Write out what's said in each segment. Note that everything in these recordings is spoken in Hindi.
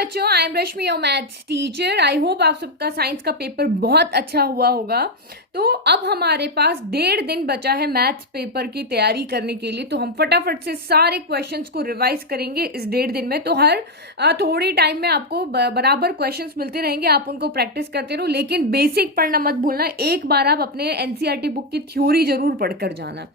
बच्चों, I am Rashmi your maths teacher. I hope आप सबका साइंस का पेपर बहुत अच्छा हुआ होगा। तो अब हमारे पास 1.5 दिन बचा है मैथ्स पेपर की तैयारी करने के लिए। तो हम फटाफट से सारे क्वेश्चंस को रिवाइज करेंगे इस 1.5 दिन में। तो हर थोड़ी टाइम में आपको बराबर क्वेश्चंस मिलते रहेंगे, आप उनको प्रैक्टिस करते रहो, लेकिन बेसिक पढ़ना मत भूलना। एक बार आप अपने एनसीईआरटी बुक की थ्योरी जरूर पढ़कर जाना।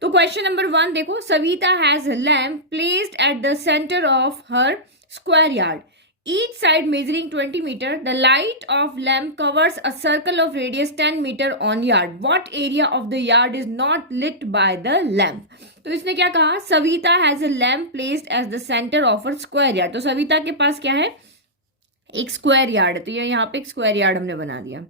तो क्वेश्चन नंबर 1 देखो, Savita has lamp placed at the centre of her square yard, each side measuring 20 meter. The light of lamp covers a circle of radius 10 meter on yard. What area of the yard is not lit by the lamp? तो इसने क्या कहा, Savita has a lamp placed as the centre of a square yard. तो सविता के पास क्या है, एक स्क्वायर यार्ड है। तो ये यहाँ पे एक स्क्वायर यार्ड हमने बना दिया,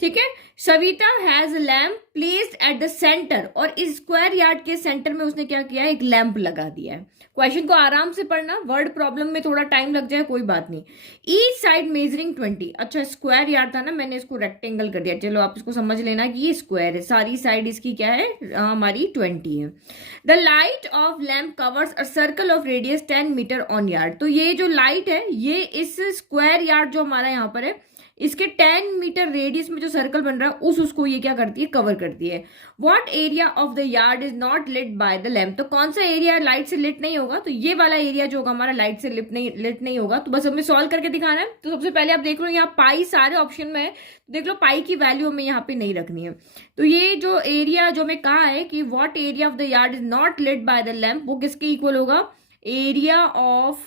ठीक है। Savita has lamp placed at the centre, और इस स्क्वायर यार्ड के सेंटर में उसने क्या किया है, एक लैंप लगा दिया है। क्वेश्चन को आराम से पढ़ना, वर्ड प्रॉब्लम में थोड़ा टाइम लग जाए कोई बात नहीं। Each side measuring 20। अच्छा, स्क्वायर यार्ड था ना, मैंने इसको रेक्टेंगल कर दिया। चलो आप इसको समझ लेना कि ये स्क्वायर है, सारी साइड इसकी क्या है, हमारी 20 है। The light of lamp covers a circle of radius 10 metre on yard. तो ये जो लाइट है, ये इस स्क्वायर यार्ड जो हमारा यहाँ पर है, इसके 10 मीटर रेडियस में जो सर्कल बन रहा है उसको ये क्या करती है, कवर करती है। What area of the yard is not lit by the lamp. तो कौन सा एरिया लाइट से लिट नहीं होगा, तो ये वाला एरिया जो होगा हमारा लाइट से लिट नहीं होगा। तो बस हमें सॉल्व करके दिखाना है। तो सबसे पहले आप देख लो, यहाँ पाई सारे ऑप्शन में है, तो देख लो पाई की वैल्यू हमें यहाँ पे नहीं रखनी है। तो ये जो एरिया जो हमें कहा है कि what area of the yard is not lit by the lamp, वो किसके इक्वल होगा, एरिया ऑफ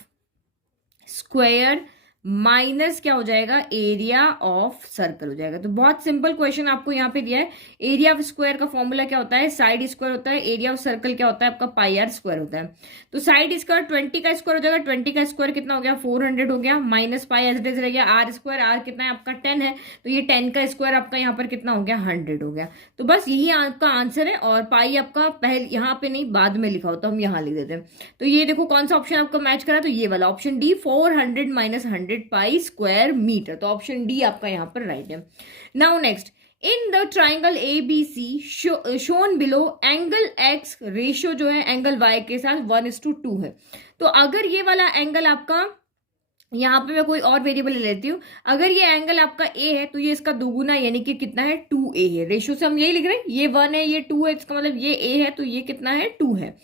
स्क्वायर माइनस क्या हो जाएगा, एरिया ऑफ सर्कल हो जाएगा। तो बहुत सिंपल क्वेश्चन आपको यहाँ पे दिया है। एरिया ऑफ स्क्वायर का फॉर्मूला क्या होता है, साइड स्क्वायर होता है। एरिया ऑफ सर्कल क्या होता है आपका, पाई आर स्क्वायर होता है। तो साइड स्क्वायर 20 का स्क्वायर हो जाएगा, 20 का स्क्वायर कितना हो गया, 400 हो गया, minus pi as it is रह गया। आर स्क्वायर, आर कितना है आपका 10 है, तो ये 10 का स्क्वायर आपका यहाँ पर कितना हो गया, 100 हो गया। तो बस यही आपका आंसर है, और पाई आपका पहले यहाँ पे नहीं बाद में लिखा होता, हम यहाँ लिख देते हैं। तो ये देखो कौन सा ऑप्शन आपका मैच करा, तो ये वाला option D, 400 minus 100 pi square metre. तो ऑप्शन डी आपका यहां पर राइट है। Now next, in the triangle ABC shown below, angle X ratio जो है एंगल वाई के साथ 1:2 है। तो अगर ये वाला एंगल आपका, यहाँ पे मैं कोई और वेरिएबल ले लेती हूँ, अगर ये एंगल आपका ए है तो ये इसका दोगुना यानी कि कितना है, 2a है। रेशियो से हम यही लिख रहे हैं, ये 1 है, ये 2 है, इसका मतलब ये a है तो ये कितना है, 2 है।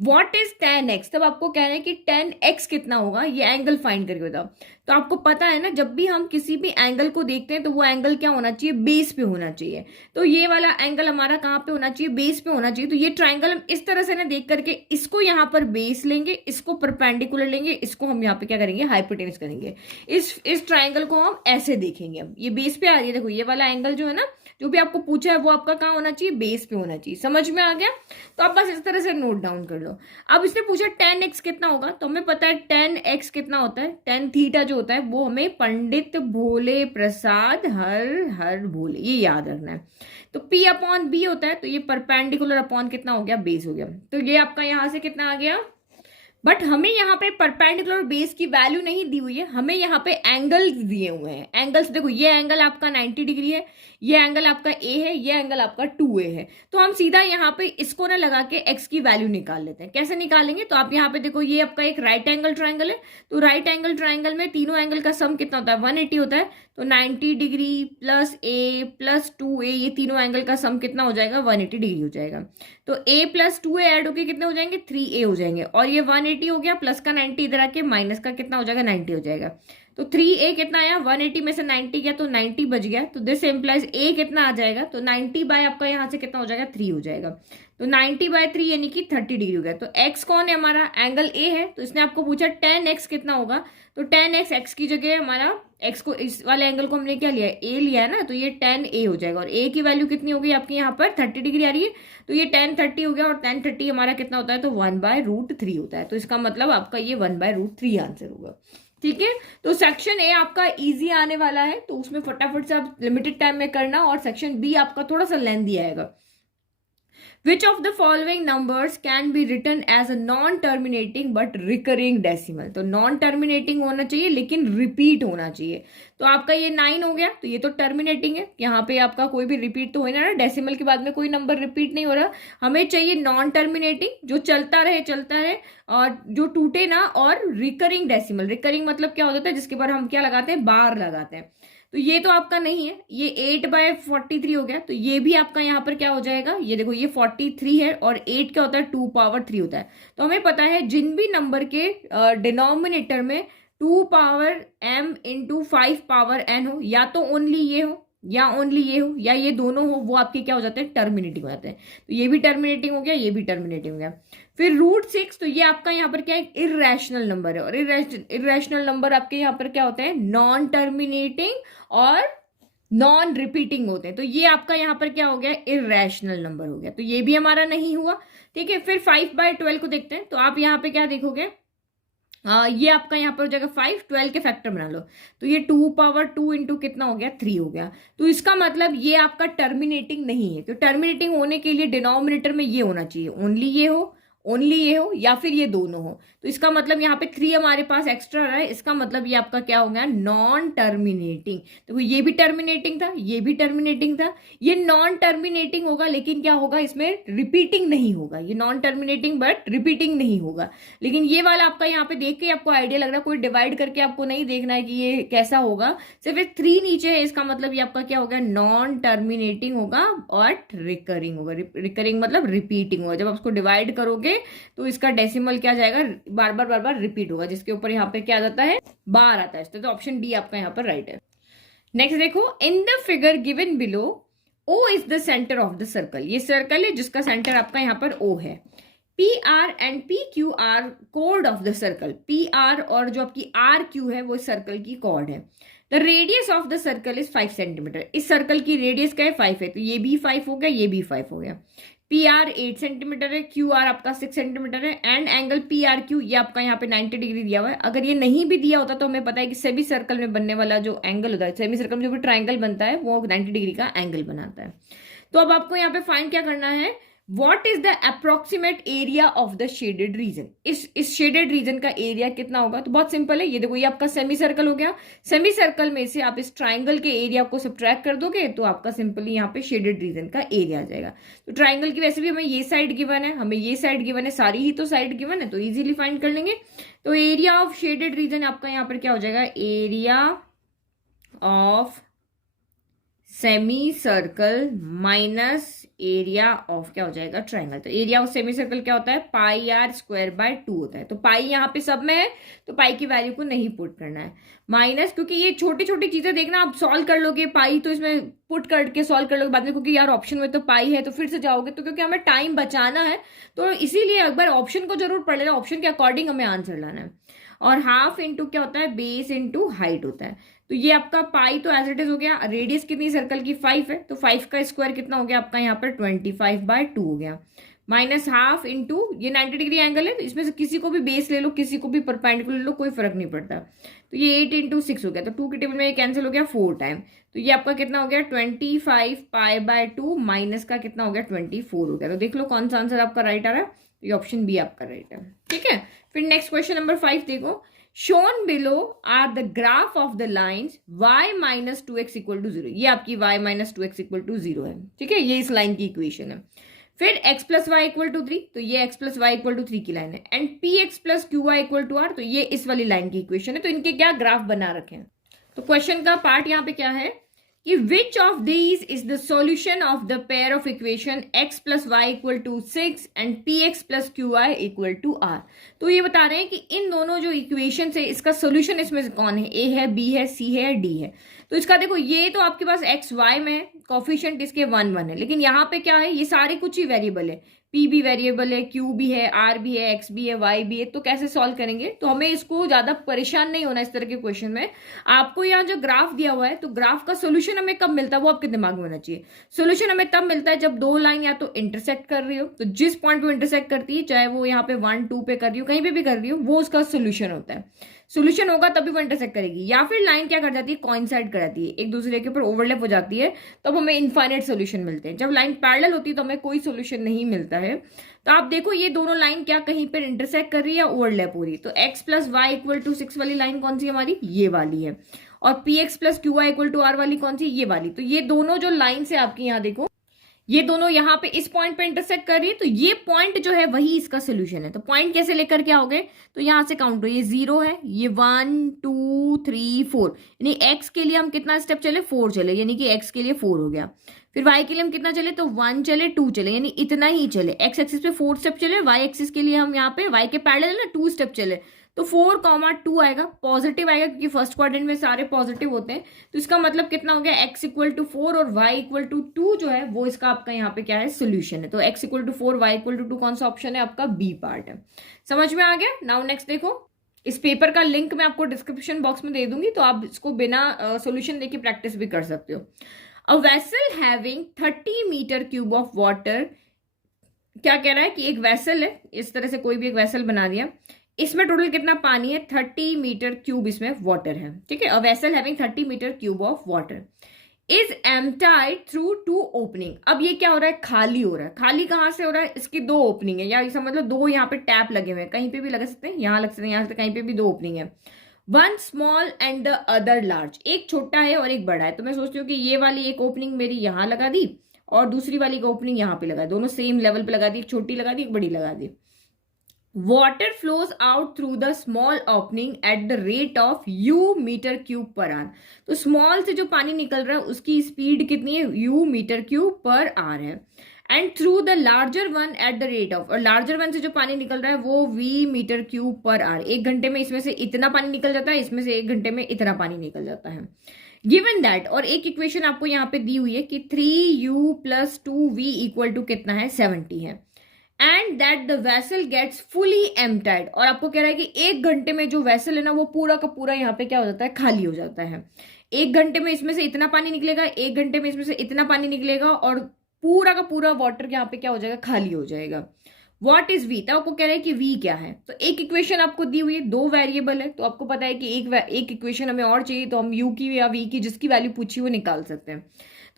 व्हाट इज tan x, तब आपको कहना है कि tan x कितना होगा, ये एंगल फाइंड करके बताओ। तो आपको पता है ना, जब भी हम किसी भी एंगल को देखते हैं तो वो एंगल क्या होना चाहिए, बेस पे होना चाहिए। तो ये वाला एंगल हमारा कहाँ पे होना चाहिए, बेस पे होना चाहिए। तो ये ट्राइंगल हम इस तरह से ना देख करके, इसको यहाँ पर बेस लेंगे, इसको परपेंडिकुलर लेंगे, इसको हम यहाँ पे क्या करेंगे, हाइपोटेनस करेंगे। इस ट्राइंगल को हम ऐसे देखेंगे। अब ये बेस पे आ रही है, देखो ये वाला एंगल जो है ना, जो भी आपको पूछा है वो आपका कहाँ होना चाहिए, बेस पे होना चाहिए। समझ में आ गया, तो आप बस इस तरह से नोट डाउन कर लो। अब इसने पूछा tan x कितना होगा, तो हमें पता है tan x कितना होता है, tan थीटा जो होता है वो हमें पंडित भोले प्रसाद हर हर भोले, ये याद रखना है। तो p अपॉन b होता है, तो ये परपेंडिकुलर अपॉन कितना हो गया, बेस हो गया। तो ये आपका यहां से कितना आ गया, बट हमें यहाँ पे परपेंडिकुलर बेस की वैल्यू नहीं दी हुई है, हमें यहाँ पे एंगल्स दिए हुए हैं। एंगल्स देखो, ये एंगल आपका 90 डिग्री है, ये एंगल आपका ए है, ये एंगल आपका 2a है। तो हम सीधा यहाँ पे इसको ना लगा के x की वैल्यू निकाल लेते हैं। कैसे निकालेंगे, तो आप यहाँ पे देखो, ये आपका एक राइट एंगल ट्राइंगल है। तो राइट एंगल ट्राइंगल में तीनों एंगल का सम कितना होता है, 180 होता है। तो 90 degree plus a plus 2a, ये तीनों एंगल का सम कितना हो जाएगा, 180 डिग्री हो जाएगा। तो a प्लस 2a ऐड होके कितने हो जाएंगे, 3a हो जाएंगे। और ये 180 हो गया, प्लस का 90 इधर आके माइनस का कितना हो जाएगा, 90 हो जाएगा। तो 3a कितना आया, 180 में से 90 गया तो 90 बच गया। तो दिस इम्प्लाइज a कितना आ जाएगा, तो 90 बाय आपका यहाँ से कितना हो जाएगा, 3 हो जाएगा। तो 90 बाय 3 यानी कि 30 डिग्री हो गया। तो x कौन है हमारा, एंगल a है। तो इसने आपको पूछा tan x कितना होगा, तो tan x, x की जगह हमारा x को, इस वाले एंगल को हमने क्या लिया, a लिया है ना, तो ये tan a हो जाएगा। और a की वैल्यू कितनी होगी आपकी यहाँ पर, 30 डिग्री आ रही है, तो ये tan 30 हो गया। और tan 30 हमारा कितना होता है, तो 1/√3 होता है। तो इसका मतलब आपका ये 1/√3 आंसर होगा, ठीक है। तो सेक्शन ए आपका इजी आने वाला है, तो उसमें फटाफट से आप लिमिटेड टाइम में करना, और सेक्शन बी आपका थोड़ा सा लेंथी आएगा। Which of the following numbers can be written as a non terminating but recurring decimal. तो नॉन टर्मिनेटिंग होना चाहिए लेकिन रिपीट होना चाहिए। तो आपका ये 9 हो गया, तो ये तो टर्मिनेटिंग है, यहाँ पे आपका कोई भी रिपीट तो हो ना, डेसिमल के बाद में कोई नंबर रिपीट नहीं हो रहा। हमें चाहिए नॉन टर्मिनेटिंग, जो चलता रहे और जो टूटे ना, और रिकरिंग डेसिमल। रिकरिंग मतलब क्या होता है, जिसके ऊपर हम क्या लगाते हैं, बार लगाते हैं। तो ये तो आपका नहीं है, ये 8/43 हो गया, तो ये भी आपका यहाँ पर क्या हो जाएगा, ये देखो ये 43 है और 8 क्या होता है, 2 पावर 3 होता है। तो हमें पता है जिन भी नंबर के डिनोमिनेटर में 2 power m into 5 power n हो, या तो ओनली ये हो या ओनली ये हो या ये दोनों हो, वो आपके क्या हो जाते हैं, टर्मिनेटिंग हो जाते हैं। तो ये भी टर्मिनेटिंग हो गया, ये भी टर्मिनेटिंग हो गया। फिर √6, तो ये आपका यहाँ पर क्या है, इर्रेशनल नंबर है, और इर्रेशनल नंबर आपके यहाँ पर क्या होते हैं, नॉन टर्मिनेटिंग और नॉन रिपीटिंग होते हैं। तो ये आपका यहाँ पर क्या हो गया, इर्रेशनल नंबर हो गया, तो ये भी हमारा नहीं हुआ। ठीक है, फिर 5/12 को देखते हैं। तो आप यहाँ पे क्या देखोगे, ये आपका यहाँ पर हो जाएगा 5, 12 के फैक्टर बना लो, तो ये 2 पावर 2 इंटू कितना हो गया, 3 हो गया। तो इसका मतलब ये आपका टर्मिनेटिंग नहीं है। तो टर्मिनेटिंग होने के लिए डिनोमिनेटर में ये होना चाहिए, ओनली ये हो या फिर ये दोनों हो। तो इसका मतलब यहाँ पे 3 हमारे पास एक्स्ट्रा रहा है, इसका मतलब ये आपका क्या हो गया, नॉन टर्मिनेटिंग। तो ये भी टर्मिनेटिंग था, ये भी टर्मिनेटिंग था, ये नॉन टर्मिनेटिंग होगा, लेकिन क्या होगा, इसमें रिपीटिंग नहीं होगा। ये नॉन टर्मिनेटिंग बट रिपीटिंग नहीं होगा। लेकिन ये वाला आपका यहाँ पे देख के आपको आइडिया लग रहा है, कोई डिवाइड करके आपको नहीं देखना है कि ये कैसा होगा, सिर्फ 3 नीचे है, इसका मतलब ये आपका क्या होगा, नॉन टर्मिनेटिंग होगा और रिकरिंग होगा। रिकरिंग मतलब रिपीटिंग होगा। जब आप उसको डिवाइड करोगे तो इसका डेसिमल क्या जाएगा, बार बार रिपीट होगा, जिसके ऊपर यहाँ पे क्या आ जाता है, बार आता है। तो ऑप्शन डी आपका यहाँ पर राइट है। नेक्स्ट देखो, in the figure given below O is the centre of the circle. ये सर्कल है जिसका सेंटर आपका यहाँ पर O है। PR and PQ are chord of the circle. PR और जो आपकी RQ है वो सर्कल की कॉर्ड है। The radius of the circle is 5 centimetre. इस सर्कल की रेडियस क्या है, 5 है, तो ये भी 5 हो गया, ये भी 5 हो गया। PR 8 सेंटीमीटर है, QR आपका 6 सेंटीमीटर है, एंड एंगल PRQ ये आपका यहाँ पे 90 डिग्री दिया हुआ है। अगर ये नहीं भी दिया होता तो हमें पता है कि सेमी सर्कल में बनने वाला जो एंगल होता है, सेमी सर्कल में जो भी ट्राइंगल बनता है वो 90 डिग्री का एंगल बनाता है। तो अब आपको यहाँ पे फाइंड क्या करना है, What is the approximate area of the shaded region? इस शेडेड रीजन का एरिया कितना होगा? तो बहुत सिंपल है, ये देखो ये आपका सेमी सर्कल हो गया। सेमी सर्कल में से आप इस ट्राइंगल के एरिया को सब्ट्रैक्ट कर दोगे तो आपका सिंपली यहाँ पे शेडेड रीजन का एरिया आ जाएगा। तो ट्राइंगल की वैसे भी हमें ये साइड गिवन है, हमें ये साइड गिवन है, सारी ही तो साइड गिवन है, तो इजीली फाइंड कर लेंगे। तो एरिया ऑफ शेडेड रीजन आपका यहाँ पर क्या हो जाएगा, area of semi circle minus area of क्या हो जाएगा, ट्राइंगल। तो एरिया ऑफ सेमी सर्कल क्या होता है, πr²/2 होता है। तो पाई यहाँ पे सब में है, तो पाई की वैल्यू को नहीं पुट करना है, माइनस, क्योंकि ये छोटी छोटी चीजें देखना, आप सॉल्व कर लोगे पाई तो इसमें पुट करके सॉल्व कर लोगे बाद में, क्योंकि यार ऑप्शन में तो पाई है तो फिर से जाओगे, तो क्योंकि हमें टाइम बचाना है तो इसीलिए एक बार ऑप्शन को जरूर पढ़ लेना, ऑप्शन के अकॉर्डिंग हमें आंसर लाना है। और हाफ इंटू क्या होता है, बेस इंटू हाइट होता है। तो ये आपका पाई तो एज इट इज हो गया, रेडियस कितनी सर्कल की 5 है, तो 5 का स्क्वायर कितना हो गया आपका यहाँ पर 25/2 हो गया, माइनस हाफ इंटू ये 90 डिग्री एंगल है, तो इसमें से किसी को भी बेस ले लो, किसी को भी परपेंडिकुलर ले लो, कोई फर्क नहीं पड़ता। तो ये 8 इंटू 6 हो गया, तो 2 के टेबल में ये कैंसिल हो गया 4 टाइम, तो ये आपका कितना हो गया 25π/2 माइनस का कितना हो गया 24 हो गया। तो देख लो कौन सा आंसर आपका राइट आ रहा है, तो ये ऑप्शन बी आपका राइट है। ठीक है, फिर नेक्स्ट क्वेश्चन नंबर 5 देखो, shown below are the graph of the lines y-2x equal to 0। ये आपकी y-2x equal to 0 है। ठीक है, ये इस लाइन की इक्वेशन है। फिर x + y = 3, तो ये x + y = 3 की लाइन है, एंड px + qy = r, तो ये इस वाली लाइन की इक्वेशन है। तो इनके क्या ग्राफ बना रखे हैं। तो क्वेश्चन का पार्ट यहाँ पे क्या है कि which of these is the solution of the pair of equation x + y = 6 and px + qy = r। तो ये बता रहे हैं कि इन दोनों जो इक्वेशन है इसका सोल्यूशन इसमें से कौन है, a है, b है, c है या d है। तो इसका देखो ये तो आपके पास x y में है, कोफिशिएंट इसके 1 1 है, लेकिन यहाँ पे क्या है, ये सारे कुछ ही वेरिएबल है, p भी वेरिएबल है, q भी है, r भी है, x भी है, y भी है। तो कैसे सॉल्व करेंगे, तो हमें इसको ज्यादा परेशान नहीं होना इस तरह के क्वेश्चन में। आपको यहाँ जो ग्राफ दिया हुआ है, तो ग्राफ का सोल्यूशन हमें कब मिलता है वो आपके दिमाग में होना चाहिए। सोल्यूशन हमें तब मिलता है जब दो लाइन या तो इंटरसेक्ट कर रही हो, तो जिस पॉइंट पे इंटरसेक्ट करती है, चाहे वो यहाँ पे 1 2 पे कर रही हो, कहीं पे भी कर रही हो, वो उसका सोल्यूशन होता है। सोल्यूशन होगा तभी वो इंटरसेक्ट करेगी, या फिर लाइन क्या कर जाती है, कोइंसाइड कर जाती है, एक दूसरे के ऊपर ओवरलैप हो जाती है, तब हमें इनफाइनाइट सोल्यूशन मिलते हैं। जब लाइन पैरेलल होती है तो हमें कोई सोल्यूशन नहीं मिलता है। तो आप देखो ये दोनों लाइन क्या कहीं पर इंटरसेक्ट कर रही है या ओवरलैप हो रही है। तो x plus Y equal to 6 वाली लाइन कौन सी है हमारी, ये वाली है। और P X plus Q Y equal to R वाली कौन सी, ये वाली। तो ये दोनों जो लाइन है आपकी, यहाँ देखो ये दोनों यहाँ पे इस पॉइंट पे इंटरसेक्ट कर रही है, तो ये पॉइंट जो है वही इसका सोल्यूशन है। तो पॉइंट कैसे लेकर के आओगे, तो यहां से काउंट करो, ये 0 है, ये 1 2 3 4, यानी x के लिए हम कितना स्टेप चले, 4 चले, यानी कि x के लिए 4 हो गया। फिर y के लिए हम कितना चले, तो 1 चले 2 चले, यानी इतना ही चले। x एक्सिस पे 4 स्टेप चले, y एक्सिस के लिए हम यहाँ पे y के पैरेलल ना 2 स्टेप चले, तो 4, 2 आएगा, पॉजिटिव आएगा क्योंकि फर्स्ट क्वाड्रेंट में सारे पॉजिटिव होते हैं। तो इसका मतलब कितना हो गया, x इक्वल टू 4 और y इक्वल टू 2 जो है वो इसका आपका यहाँ पे क्या है, सोल्यूशन है। तो x equal to 4, y equal to 2 कौन सा ऑप्शन है आपका, बी पार्ट है। समझ में आ गया। नाउ नेक्स्ट देखो, इस पेपर का लिंक मैं आपको डिस्क्रिप्शन बॉक्स में दे दूंगी, तो आप इसको बिना सोल्यूशन देके प्रैक्टिस भी कर सकते हो। A vessel having 30 metre cube of water, क्या कह रहा है कि एक वेसल है, इस तरह से कोई भी एक वेसल बना दिया, इसमें टोटल कितना पानी है, 30 मीटर क्यूब इसमें वाटर है, ठीक है। A vessel having 30 metre cube of water is emptied through 2 opening. अब ये क्या हो रहा है, खाली हो रहा है। खाली कहां से हो रहा है, इसकी 2 ओपनिंग है, या इसका मतलब 2 यहाँ पे टैप लगे हुए हैं, कहीं पे भी लगा सकते हैं, यहाँ लग सकते हैं, यहाँ से कहीं पे भी 2 ओपनिंग है। 1 small and the other large, एक छोटा है और एक बड़ा है। तो मैं सोचती हूँ कि ये वाली एक ओपनिंग मेरी यहाँ लगा दी और दूसरी वाली का ओपनिंग यहाँ पे लगा, दोनों सेम लेवल पे लगा दी, एक छोटी लगा दी एक बड़ी लगा दी। Water flows out through the small opening at the rate of u metre cube per hour. तो स्मॉल से जो पानी निकल रहा है उसकी स्पीड कितनी है, u metre cube per are है। And through the larger one eight the rate of, और लार्जर वन से जो पानी निकल रहा है वो v metre cube per are. 1 घंटे में इसमें से इतना पानी निकल जाता है, इसमें से 1 घंटे में इतना पानी निकल जाता है। गिवन दैट, और एक इक्वेशन आपको यहाँ पे दी हुई है कि 3u plus 2v equal to कितना है, 70 है। And that the vessel gets fully emptied, और आपको कह रहा है कि 1 घंटे में जो वेसल है ना वो पूरा का पूरा यहाँ पे क्या हो जाता है, खाली हो जाता है। 1 घंटे में इसमें से इतना पानी निकलेगा, 1 घंटे में इसमें से इतना पानी निकलेगा, और पूरा का पूरा वाटर यहाँ पे क्या हो जाएगा, खाली हो जाएगा। व्हाट इज वी, तो आपको कह रहा है कि वी क्या है। तो एक इक्वेशन आपको दी हुई है, 2 वेरिएबल है, तो आपको पता है कि एक इक्वेशन हमें और चाहिए, तो हम यू की या वी की जिसकी वैल्यू पूछी वो निकाल सकते हैं।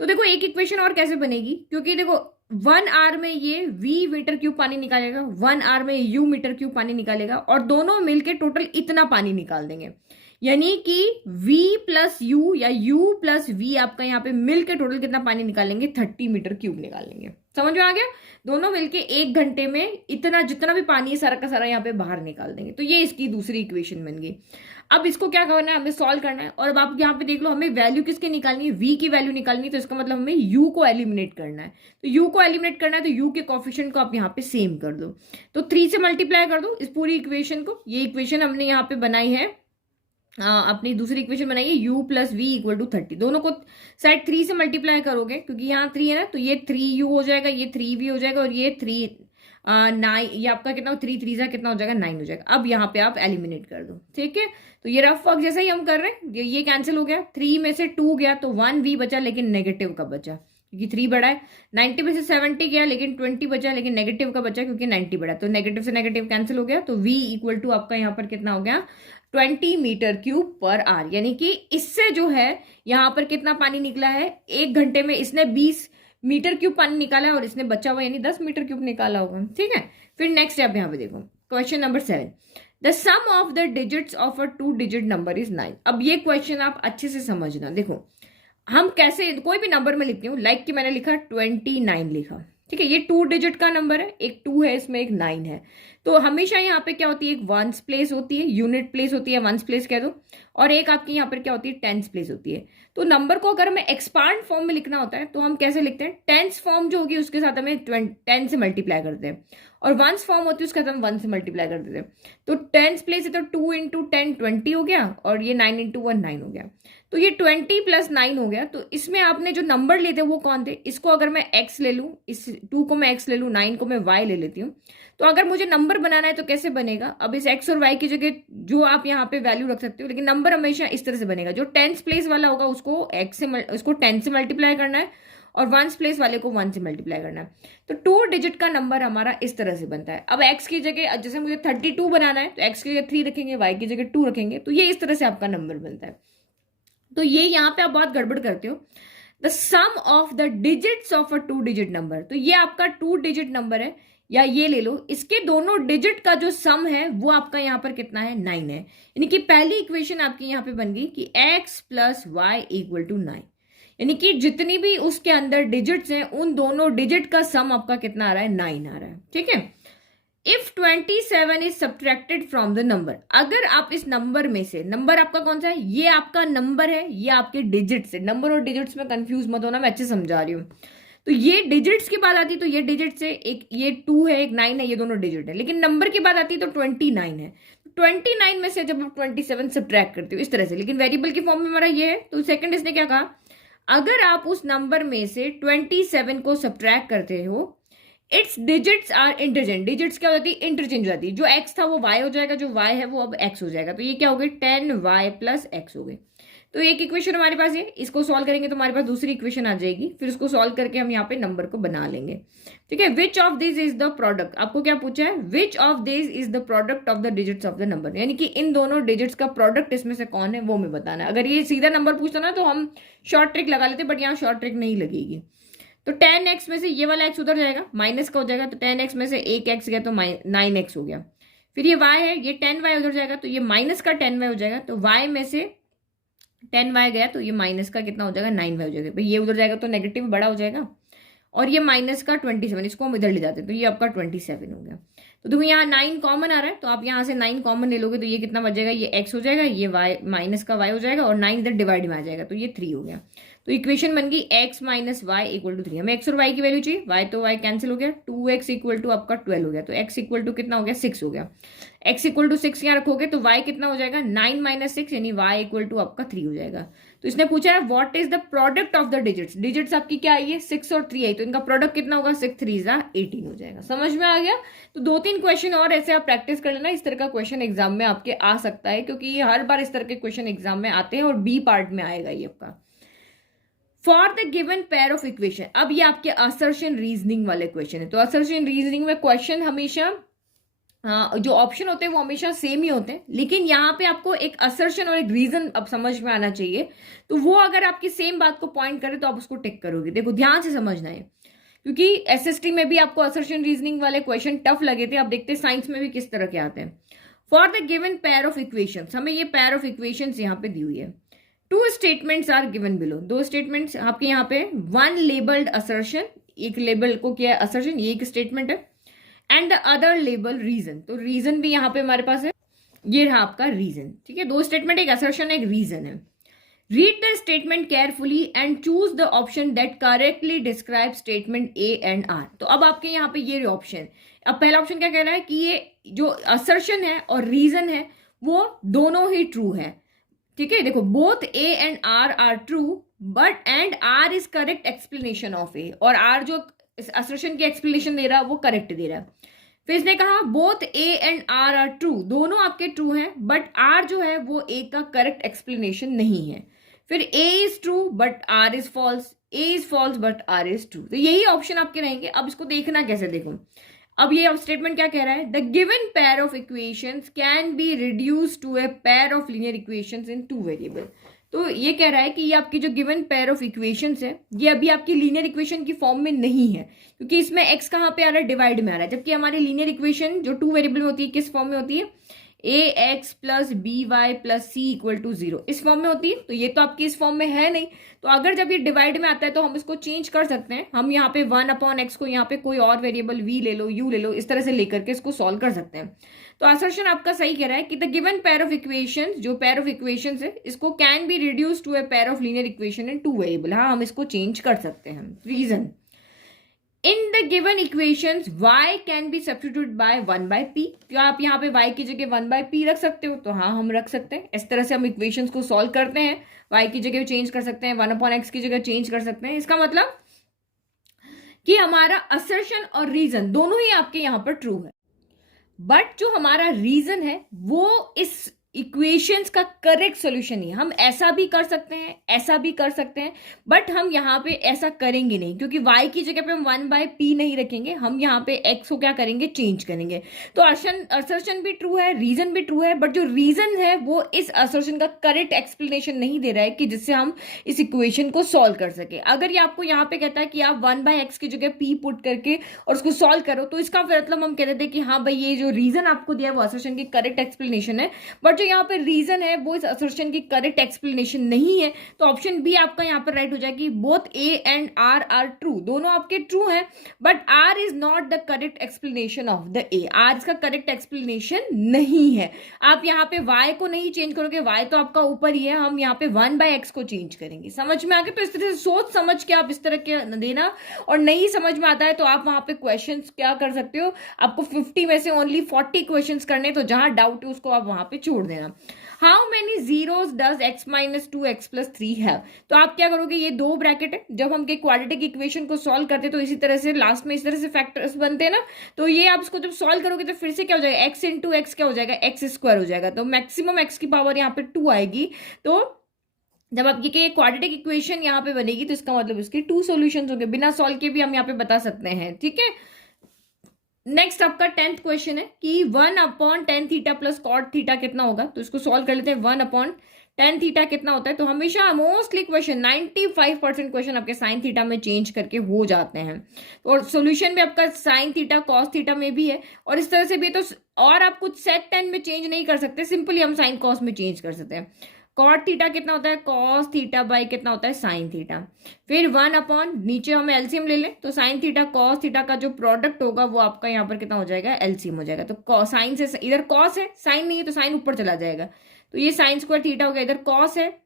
तो देखो एक इक्वेशन और कैसे बनेगी, क्योंकि देखो 1 आर में ये v मीटर क्यूब पानी निकालेगा, 1 आर में u मीटर क्यूब पानी निकालेगा, और दोनों मिलके टोटल इतना पानी निकाल देंगे। यानी कि v प्लस u या u प्लस v आपका यहाँ पे मिलके टोटल कितना पानी निकालेंगे, 30 मीटर क्यूब निकालेंगे। समझ में आ गया। दोनों मिलके 1 घंटे में इतना जितना भी पानी है सारा का सारा यहाँ पे बाहर निकाल देंगे। तो ये इसकी दूसरी इक्वेशन बन गई। अब इसको क्या करना है, हमें सॉल्व करना है। और अब आप यहाँ पे देख लो, हमें वैल्यू किसकी निकालनी है, v की वैल्यू निकालनी है। तो इसका मतलब हमें u को एलिमिनेट करना है। तो u को एलिमिनेट करना है तो u के कोफिशिएंट को आप यहाँ पे सेम कर दो, तो 3 से मल्टीप्लाई कर दो इस पूरी इक्वेशन को। ये इक्वेशन हमने यहाँ पे बनाई है, अपनी दूसरी इक्वेशन बनाई है, u plus V equal to 30। दोनों को साइड 3 से मल्टीप्लाई करोगे, क्योंकि यहाँ 3 है ना, तो ये 3u हो जाएगा, ये 3v हो जाएगा, और ये 9, ये आपका कितना, 3 जा कितना हो जाएगा, 9 हो जाएगा। अब यहाँ पे आप एलिमिनेट कर दो, ठीक है। तो ये रफ वर्क जैसा ही हम कर रहे हैं, ये कैंसिल हो गया, 3 में से 2 गया तो 1v बचा, लेकिन नेगेटिव का बचा क्योंकि 3 बड़ा है। 90 में से 70 गया लेकिन 20 बचा, लेकिन नेगेटिव का बचा क्योंकि 90 बड़ा, तो नेगेटिव से नेगेटिव कैंसिल हो गया। तो v इक्वल टू आपका यहाँ पर कितना हो गया, 20 मीटर क्यूब पर आर। यानी कि इससे जो है यहाँ पर कितना पानी निकला है, 1 घंटे में इसने 20 मीटर क्यूब पानी निकाला है, और इसने बचा हुआ यानी 10 मीटर क्यूब निकाला होगा, ठीक है। फिर नेक्स्ट आप यहाँ पे देखो, question number 7, the sum of the digits of a 2 digit number is 9। अब ये क्वेश्चन आप अच्छे से समझना। देखो हम कैसे कोई भी नंबर में लिखती हूँ, लाइक कि मैंने लिखा 29 लिखा, ठीक है। ये 2 डिजिट का नंबर है, एक 2 है इसमें, एक 9 है। तो हमेशा यहाँ पे क्या होती है, एक वंस प्लेस होती है, यूनिट प्लेस होती है, वंस प्लेस कह दो, और एक आपकी यहाँ पर क्या होती है, टेंस प्लेस होती है। तो नंबर को अगर हमें एक्सपांड फॉर्म में लिखना होता है तो हम कैसे लिखते हैं, टेंस फॉर्म जो होगी उसके साथ हमें 10 से मल्टीप्लाई करते हैं, और वंस फॉर्म होती है उसके साथ हम 1 से मल्टीप्लाई कर देते हैं। तो टेंस प्लेस है तो 2 इंटू 10 20 हो गया, और ये 9 इंटू 1 9 हो गया। तो ये 20 प्लस 9 हो गया। तो इसमें आपने जो नंबर लेते हैं वो कौन थे, इसको अगर मैं x ले लूँ, इस 2 को मैं x ले लूँ, 9 को मैं y ले लेती हूँ। तो अगर मुझे नंबर बनाना है तो कैसे बनेगा, अब इस x और y की जगह जो आप यहाँ पे वैल्यू रख सकते हो, लेकिन नंबर हमेशा इस तरह से बनेगा, जो टेंस प्लेस वाला होगा उसको x से उसको 10 से मल्टीप्लाई करना है, और वंस प्लेस वाले को 1 से मल्टीप्लाई करना है। तो 2 डिजिट का नंबर हमारा इस तरह से बनता है। अब x की जगह जैसे मुझे 32 बनाना है तो x की जगह 3 रखेंगे, y की जगह 2 रखेंगे, तो ये इस तरह से आपका नंबर बनता है। तो ये यहाँ पे आप बहुत गड़बड़ करते हो। The sum of the digits of a 2 digit number, तो ये आपका 2 डिजिट नंबर है, या ये ले लो, इसके दोनों डिजिट का जो सम है वो आपका यहाँ पर कितना है, 9 है। यानी कि पहली इक्वेशन आपकी यहाँ पे बन गई कि x plus Y equal to 9, यानी कि जितनी भी उसके अंदर डिजिट्स हैं उन दोनों डिजिट का सम आपका कितना आ रहा है, 9 आ रहा है। ठीक है। If 27 is subtracted from the number, अगर आप इस नंबर में से, नंबर आपका कौन सा है, ये आपका नंबर है, ये आपके डिजिट्स है। नंबर और डिजिट्स में कंफ्यूज मत होना, मैं अच्छे समझा रही हूँ। तो ये डिजिट्स की बात आती है तो ये डिजिट से एक ये 2 है, एक 9 है, ये दोनों डिजिट है। लेकिन नंबर की बात आती है तो 29 है। 29 में से जब आप 27 सब्ट्रैक्ट करते हो इस तरह से, लेकिन वेरिएबल की फॉर्म में हमारा ये है। तो सेकंड इसने क्या कहा, अगर आप उस नंबर में से 27 को सब्ट्रैक्ट करते हो, its digits are interchange. Digits क्या होती है, इंटरचेंज हो जाती है। जो x था वो y हो जाएगा, जो y है वो अब x हो जाएगा। तो ये क्या हो गई, 10y प्लस x हो गई। तो एक इक्वेशन हमारे पास है, इसको सॉल्व करेंगे तो हमारे पास दूसरी इक्वेशन आ जाएगी, फिर उसको सॉल्व करके हम यहाँ पे नंबर को बना लेंगे। ठीक है। Which of this is the product, आपको क्या पूछा है, which of this is the product of the digits of the number, यानी कि इन दोनों डिजिट्स का प्रोडक्ट इसमें से कौन है वो हमें बताना है। अगर ये सीधा नंबर पूछता ना तो हम शॉर्ट ट्रिक लगा लेते, बट यहाँ शॉर्ट ट्रिक नहीं लगेगी। तो 10x में से ये वाला x उधर जाएगा, माइनस का हो जाएगा, तो 10x में से एक x गया तो 9x हो गया। फिर ये y है, ये 10y उधर जाएगा तो ये माइनस का 10y हो जाएगा। तो y में से 10y गया तो ये माइनस का कितना हो जाएगा, 9y हो जाएगा। भाई ये उधर जाएगा तो नेगेटिव बड़ा हो जाएगा, और ये माइनस का 27, इसको हम इधर ले जाते हैं तो ये आपका 27 हो गया। तो देखो यहाँ 9 कॉमन आ रहा है, तो आप यहाँ से 9 कॉमन ले लोगे तो ये कितना बच जाएगा, ये x हो जाएगा, ये y माइनस का y हो जाएगा, और 9 इधर डिवाइड में आ जाएगा तो ये 3 हो गया। तो इक्वेशन बन गई x minus Y equal to 3। हमें x और y की वैल्यू चाहिए, y तो y कैंसिल हो गया, 2x इक्वल टू आपका 12 हो गया। तो x इक्वल टू कितना हो गया, 6 हो गया। x इक्वल टू 6 यहाँ रखोगे तो y कितना हो जाएगा, 9 माइनस 6, यानी y इक्वल टू आपका 3 हो जाएगा। तो इसने पूछा है what is the product of the digits, digits आपकी क्या आई है, 6 और 3 आई, तो इनका प्रोडक्ट कितना होगा, 6 3 18 हो जाएगा। समझ में आ गया। तो 2-3 क्वेश्चन और ऐसे आप प्रैक्टिस कर लेना, इस तरह का क्वेश्चन एग्जाम में आपके आ सकता है, क्योंकि ये हर बार इस तरह के क्वेश्चन एग्जाम में आते हैं और बी पार्ट में आएगा ये आपका। For the given pair of equation, अब ये आपके असर्शन रीजनिंग वाले क्वेश्चन है। तो असर्शन रीजनिंग में क्वेश्चन हमेशा जो ऑप्शन होते हैं वो हमेशा सेम ही होते हैं, लेकिन यहाँ पे आपको एक असर्शन और एक रीजन अब समझ में आना चाहिए। तो वो अगर आपकी सेम बात को पॉइंट करे तो आप उसको टिक करोगे। देखो ध्यान से समझना है, क्योंकि एसएसटी में भी आपको असर्शन रीजनिंग वाले क्वेश्चन टफ लगे थे। अब देखते हैं साइंस में भी किस तरह के आते हैं। For the given pair of equations, हमें ये पेयर ऑफ इक्वेशंस यहाँ पे दी हुई है। 2 statements are given below, 2 statements आपके यहाँ पे, 1 लेबल्ड असर्शन, एक लेबल को किया है असर्शन, ये एक स्टेटमेंट है, and the other label reason. तो रीजन भी यहाँ पे हमारे पास है, ये रहा आपका रीजन। ठीक है, 2 स्टेटमेंट, एक असर्शन एक रीजन है। Read the statement carefully and choose the option that correctly describe statement A and R. तो अब आपके यहाँ पे ये ऑप्शन, अब पहला ऑप्शन क्या कह रहा है कि ये जो असर्शन है और रीजन है वो दोनों ही ट्रू है। ठीक है, देखो both A and R true, but and R is correct explanation of A, और आर जो असर्शन की एक्सप्लेनेशन दे रहा है वो करेक्ट दे रहा है। फिर इसने कहा both A and R true, दोनों आपके ट्रू हैं, बट आर जो है वो ए का करेक्ट एक्सप्लेनेशन नहीं है। फिर A is true but R is false, A is false but R is true. तो यही ऑप्शन आपके रहेंगे। अब इसको देखना कैसे, देखो अब ये स्टेटमेंट क्या कह रहा है, the given pair of equations can be reduce to a pair of linear equations in 2 variable. तो ये कह रहा है कि ये आपकी जो गिवन पेयर ऑफ इक्वेशंस है ये अभी आपकी लीनियर इक्वेशन की फॉर्म में नहीं है, क्योंकि इसमें x कहाँ पे आ रहा है, डिवाइड में आ रहा है। जबकि हमारी लीनियर इक्वेशन जो 2 वेरिएबल में होती है किस फॉर्म में होती है, ax plus B Y plus C equal to 0, इस फॉर्म में होती है। तो ये तो आपकी इस फॉर्म में है नहीं, तो अगर जब ये डिवाइड में आता है तो हम इसको चेंज कर सकते हैं। हम यहाँ पे 1/x को यहाँ पे कोई और वेरिएबल v ले लो, u ले लो, इस तरह से लेकर के इसको सॉल्व कर सकते हैं। तो असर्शन आपका सही कह रहा है कि the given pair of equations, जो पेयर ऑफ इक्वेशंस है इसको can be reduce to a pair of linear equation in 2 variable. हाँ, हम इसको चेंज कर सकते हैं। Reason, in the given equations y can be substitute by 1/p। क्या आप यहाँ पे y की जगह 1/p रख सकते हो? तो हाँ, हम रख सकते हैं। इस तरह से हम इक्वेशंस को सॉल्व करते हैं, y की जगह चेंज कर सकते हैं, 1/x की जगह चेंज कर सकते हैं। इसका मतलब कि हमारा असर्शन और रीजन दोनों ही आपके यहाँ पर ट्रू है, बट जो हमारा रीजन है वो इस इक्वेशंस का करेक्ट सोल्यूशन नहीं। हम ऐसा भी कर सकते हैं, ऐसा भी कर सकते हैं, बट हम यहाँ पे ऐसा करेंगे नहीं, क्योंकि y की जगह पे हम 1/p नहीं रखेंगे, हम यहाँ पे x को क्या करेंगे, चेंज करेंगे। तो असर्शन भी ट्रू है, रीजन भी ट्रू है, बट जो रीजन है वो इस असर्शन का करेक्ट एक्सप्लेनेशन नहीं दे रहा है कि जिससे हम इस इक्वेशन को सॉल्व कर सके। अगर ये आपको यहाँ पे कहता है कि आप 1/x की जगह p पुट करके और उसको सॉल्व करो, तो इसका मतलब हम कह देते हैं कि हाँ भाई ये जो रीजन आपको दिया है वो असर्शन की करेक्ट एक्सप्लेनेशन है, बट जो यहाँ पे रीजन है वो इस असर्शन की करेक्ट एक्सप्लेनेशन नहीं है। तो ऑप्शन बी आपका यहाँ पर राइट हो जाएगी। Both A and R are true, दोनों आपके ट्रू हैं, but R is not the correct explanation of the A. R इसका करेक्ट एक्सप्लेनेशन नहीं है। आप यहाँ पे y को नहीं चेंज करोगे, y तो आपका ऊपर ही है, हम यहाँ पे 1/x को चेंज करेंगे। समझ में आ गया? तो इस तरह से सोच समझ के आप इस तरह के देना, और नहीं समझ में आता है तो आप वहां पे क्वेश्चंस क्या कर सकते हो, आपको 50 में से ओनली 40 क्वेश्चंस करने, तो जहां डाउट है उसको आप वहां पे छोड़ देना। How many zeros does x minus 2x plus 3 have? तो आप क्या करोगे, ये दो ब्रैकेट है, जब हम क्वाड्रेटिक इक्वेशन को सॉल्व करते हैं तो इसी तरह से लास्ट में इस तरह से फैक्टर्स बनते हैं ना, तो ये आप इसको जब सॉल्व करोगे तो फिर से क्या हो जाएगा, x इंटू एक्स क्या हो जाएगा, एक्स स्क्वायर हो जाएगा, तो मैक्सिमम x की पावर यहाँ पे 2 आएगी। तो जब आपकी क्वाड्रेटिक इक्वेशन यहाँ पे बनेगी तो इसका मतलब इसके 2 सॉल्यूशंस होंगे, बिना सॉल्व के भी हम यहाँ पे बता सकते हैं। ठीक है, नेक्स्ट आपका 10th क्वेश्चन है कि 1/tan theta plus cot theta कितना होगा। तो इसको सॉल्व कर लेते हैं। 1/tan थीटा कितना होता है, तो हमेशा मोस्टली क्वेश्चन 95% क्वेश्चन आपके साइन थीटा में चेंज करके हो जाते हैं, और सोल्यूशन भी आपका साइन थीटा कॉस थीटा में भी है, और इस तरह से भी। तो और आप कुछ सेक टेन में चेंज नहीं कर सकते, सिंपली हम साइन कॉस में चेंज कर सकते हैं। कॉट थीटा कितना होता है, कॉस थीटा बाई कितना होता है, साइन थीटा। फिर 1 नीचे हम एलसीएम ले लें, तो साइन थीटा कॉस थीटा का जो प्रोडक्ट होगा वो आपका यहाँ पर कितना हो जाएगा, एलसीएम हो जाएगा। तो साइन से इधर कॉस है, साइन नहीं है, तो साइन ऊपर चला जाएगा, तो ये साइन स्क्वायर थीटा हो गया। इधर कॉस है,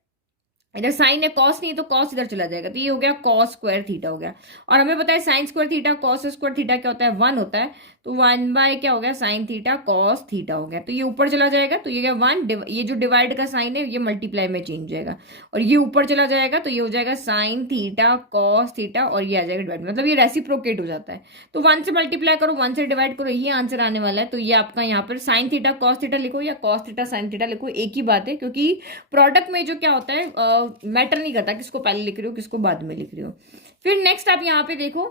इधर साइन है, कॉस नहीं है, तो कॉस इधर चला जाएगा, तो ये हो गया कॉस स्क्वायर थीटा हो गया। और हमें पता है sine square theta cos square theta क्या होता है, 1 होता है, तो 1 क्या हो गया, साइन थीटा कॉस थीटा हो गया, तो ये ऊपर चला जाएगा, तो ये क्या 1, ये जो डिवाइड का साइन है ये मल्टीप्लाई में चेंज हो जाएगा, और ये ऊपर चला जाएगा, तो ये हो जाएगा साइन थीटा कॉस थीटा, और ये आ जाएगा डिवाइड, मतलब ये रेसिप्रोकेट हो जाता है। तो 1 से मल्टीप्लाई करो, 1 से डिवाइड करो, ये आंसर आने वाला है। तो ये आपका यहाँ पर साइन थीटा कॉस थीटा लिखो या कॉस थीटा साइन थीटा लिखो, एक ही बात है, क्योंकि प्रोडक्ट में जो क्या होता है मैटर नहीं करता किसको पहले लिख रहे हो किसको बाद में लिख रहे हो। फिर नेक्स्ट आप यहाँ पे देखो,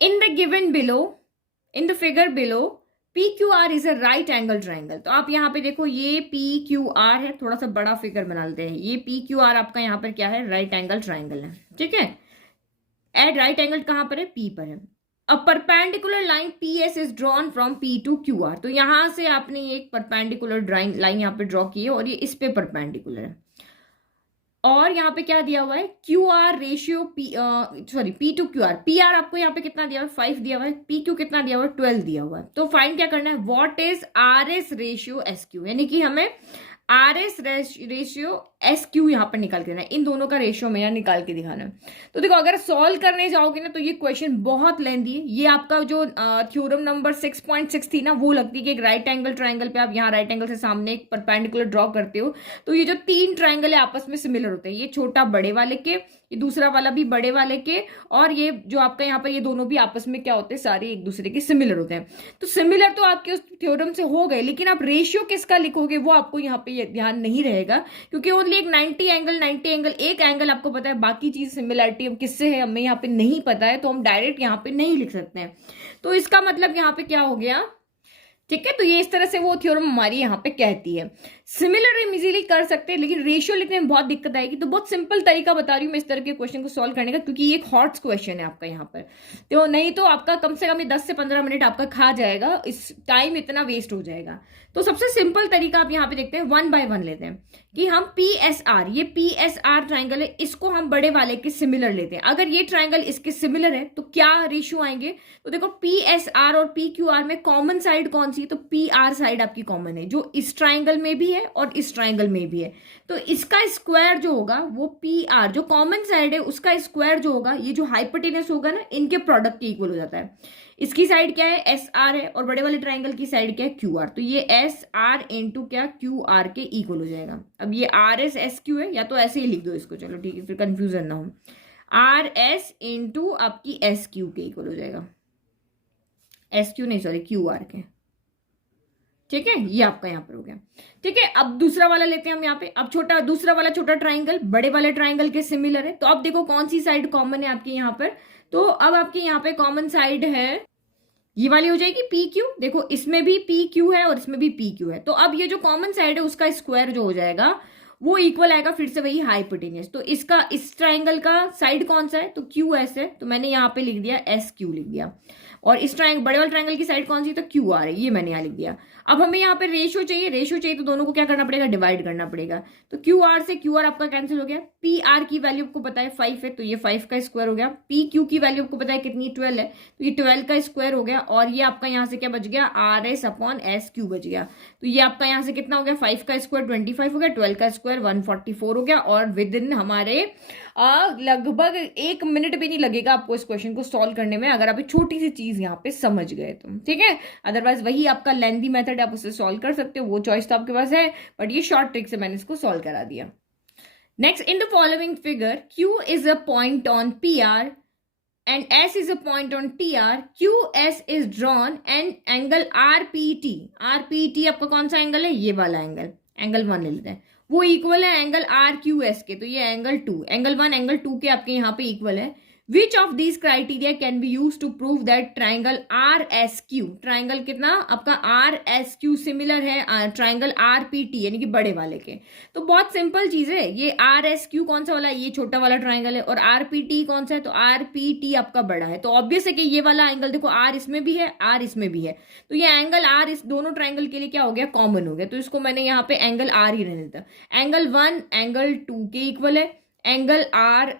in the given below, in the figure below PQR is a right angle triangle. तो आप यहाँ पे देखो, ये PQR है, थोड़ा सा बड़ा फिगर बना लेते हैं, ये PQR आपका यहाँ पर क्या है, राइट एंगल ट्राइंगल है। ठीक है, एट राइट एंगल कहाँ पर है, P पर है। A perpendicular line PS is drawn from P to QR। तो यहां से आपने एक परपेंडिकुलर ड्राइंग लाइन यहाँ पे ड्रॉ की है, और ये इस पे परपेंडिकुलर है, और यहाँ पे क्या दिया हुआ है, QR ratio P to QR। PR आपको यहाँ पे कितना दिया हुआ है, 5 दिया हुआ है, PQ कितना दिया हुआ है, 12 दिया हुआ है। तो फाइंड क्या करना है, what is RS ratio SQ, यानी कि हमें RS रेशियो SQ यहाँ पर निकाल के देना है, इन दोनों का रेशियो में यहाँ निकाल के दिखाना है। तो देखो, अगर सॉल्व करने जाओगे ना तो ये क्वेश्चन बहुत लेंदी है। ये आपका जो थ्योरम नंबर 6.6 थी ना, वो लगती है कि एक राइट एंगल ट्राइंगल पे आप यहाँ राइट एंगल से सामने एक परपेंडिकुलर ड्रॉ करते हो, तो ये जो 3 ट्राइंगल है आपस में सिमिलर होते हैं, ये छोटा बड़े वाले के, ये दूसरा वाला भी बड़े वाले के, और ये जो आपका यहाँ पर ये दोनों भी आपस में क्या होते हैं, सारे एक दूसरे के सिमिलर होते हैं। तो सिमिलर तो आपके उस थ्योरम से हो गए, लेकिन आप रेशियो किसका लिखोगे वो आपको यहाँ पे ध्यान नहीं रहेगा, क्योंकि ओनली एक 90 एंगल एक एंगल आपको पता है, बाकी चीज सिमिलरिटी हम किससे है हमें यहाँ पे नहीं पता है, तो हम डायरेक्ट यहाँ पे नहीं लिख सकते हैं। तो इसका मतलब यहाँ पे क्या हो गया, ठीक है। तो ये इस तरह से वो थ्योरम हमारी यहाँ पे कहती है। सिमिलर हम इजीली कर सकते हैं, लेकिन रेशियो लिखने में बहुत दिक्कत आएगी। तो बहुत सिंपल तरीका बता रही हूँ मैं इस तरह के क्वेश्चन को सॉल्व करने का, क्योंकि ये एक हॉट क्वेश्चन है आपका यहाँ पर, तो नहीं तो आपका कम से कम 10 से 15 मिनट आपका खा जाएगा, इस टाइम इतना वेस्ट हो जाएगा। तो सबसे सिंपल तरीका आप यहाँ पे देखते हैं, 1 बाय 1 लेते हैं कि हम PSR, ये PSR ट्राइंगल है, इसको हम बड़े वाले के सिमिलर लेते हैं। अगर ये ट्राइंगल इसके सिमिलर है तो क्या रेशियो आएंगे, तो देखो PSR और PQR में कॉमन साइड कौन सी है, तो PR साइड आपकी कॉमन है, जो इस ट्राइंगल में भी है और इस ट्राइंगल में भी है। तो इसका स्क्वायर जो होगा वो PR, जो कॉमन साइड है उसका स्क्वायर जो होगा, ये जो हाइपोटेनस होगा ना, इनके प्रोडक्ट के इक्वल हो जाता है। इसकी साइड क्या है, SR है, और बड़े वाले ट्राइंगल की साइड क्या है, QR। तो ये SR इंटू क्या, QR के इक्वल हो जाएगा। अब ये RS SQ है, या तो ऐसे ही लिख दो इसको, चलो ठीक है, फिर कंफ्यूजन ना हो। RS इंटू आपकी SQ के इक्वल हो जाएगा, SQ नहीं सॉरी QR के, ठीक है, ये आपका यहाँ पर हो गया। ठीक है, अब दूसरा वाला लेते हैं हम यहाँ पे। अब दूसरा वाला छोटा ट्राइंगल बड़े वाले ट्राइंगल के सिमिलर है, तो अब देखो कौन सी साइड कॉमन है आपके यहाँ पर। तो अब आपके यहाँ पे कॉमन साइड है, ये वाली हो जाएगी पी क्यू। देखो इसमें भी पी क्यू है और इसमें भी पी क्यू है, तो अब ये जो कॉमन साइड है उसका स्क्वायर जो हो जाएगा वो इक्वल आएगा फिर से वही हाइपोटेन्यूज। तो इसका इस ट्राइंगल का साइड कौन सा है, तो क्यू एस है, तो मैंने यहाँ पे लिख दिया एस क्यू लिख दिया। और इस ट्राइंगल बड़े वाले ट्राइंगल की साइड कौन सी, तो क्यू आर है, ये मैंने यहाँ लिख दिया। अब हमें यहाँ पे रेशियो चाहिए तो दोनों को क्या करना पड़ेगा, डिवाइड करना पड़ेगा। तो क्यू आर से क्यू आर आपका कैंसिल हो गया। पी आर की वैल्यू आपको पता है 5 है, तो ये 5 का स्क्वायर हो गया। पी क्यू की वैल्यू आपको पता है कितनी 12 है, तो ये 12 का स्क्वायर हो गया। और ये आपका यहाँ से क्या बच गया, R S upon S Q बच गया। तो ये आपका यहाँ से कितना हो गया, 5 का स्क्वायर 25 हो गया, 12 का स्क्वायर 144 हो गया। और विद इन हमारे लगभग 1 मिनट भी नहीं लगेगा आपको इस क्वेश्चन को सॉल्व करने में, अगर आप छोटी सी चीज यहाँ पे समझ गए तो। ठीक है, अदरवाइज वही आपका लेंथी मेथड, आप उससे सॉल्व कर सकते हो, वो चॉइस तो आपके पास है, बट ये शॉर्ट ट्रिक से मैंने इसको सॉल्व करा दिया। Next, in the following figure Q is a point on PR and S is a point on TR, QS is drawn and angle RPT, RPT आपका कौन सा एंगल है, ये वाला एंगल, एंगल 1 ले लेते हैं, वो इक्वल है एंगल RQS के, तो ये एंगल 2, एंगल 1 एंगल 2 के आपके यहाँ पे इक्वल है। Which of these criteria can be use to prove that triangle R S Q, triangle कितना आपका आर एस क्यू सिमिलर है ट्राइंगल आर पी टी यानी कि बड़े वाले के। तो बहुत सिंपल चीज है, ये आर एस क्यू कौन सा वाला है, ये छोटा वाला ट्राइंगल है, और आर पी टी कौन सा है, तो आर पी टी आपका बड़ा है। तो ऑब्वियस है कि ये वाला एंगल देखो आर इसमें भी है, आर इसमें भी है, तो ये एंगल आर इस दोनों ट्राइंगल के लिए क्या हो गया, कॉमन हो गया। तो इसको मैंने यहाँ पे एंगल आर ही रहने देता। एंगल 1 एंगल 2 के इक्वल है, एंगल आर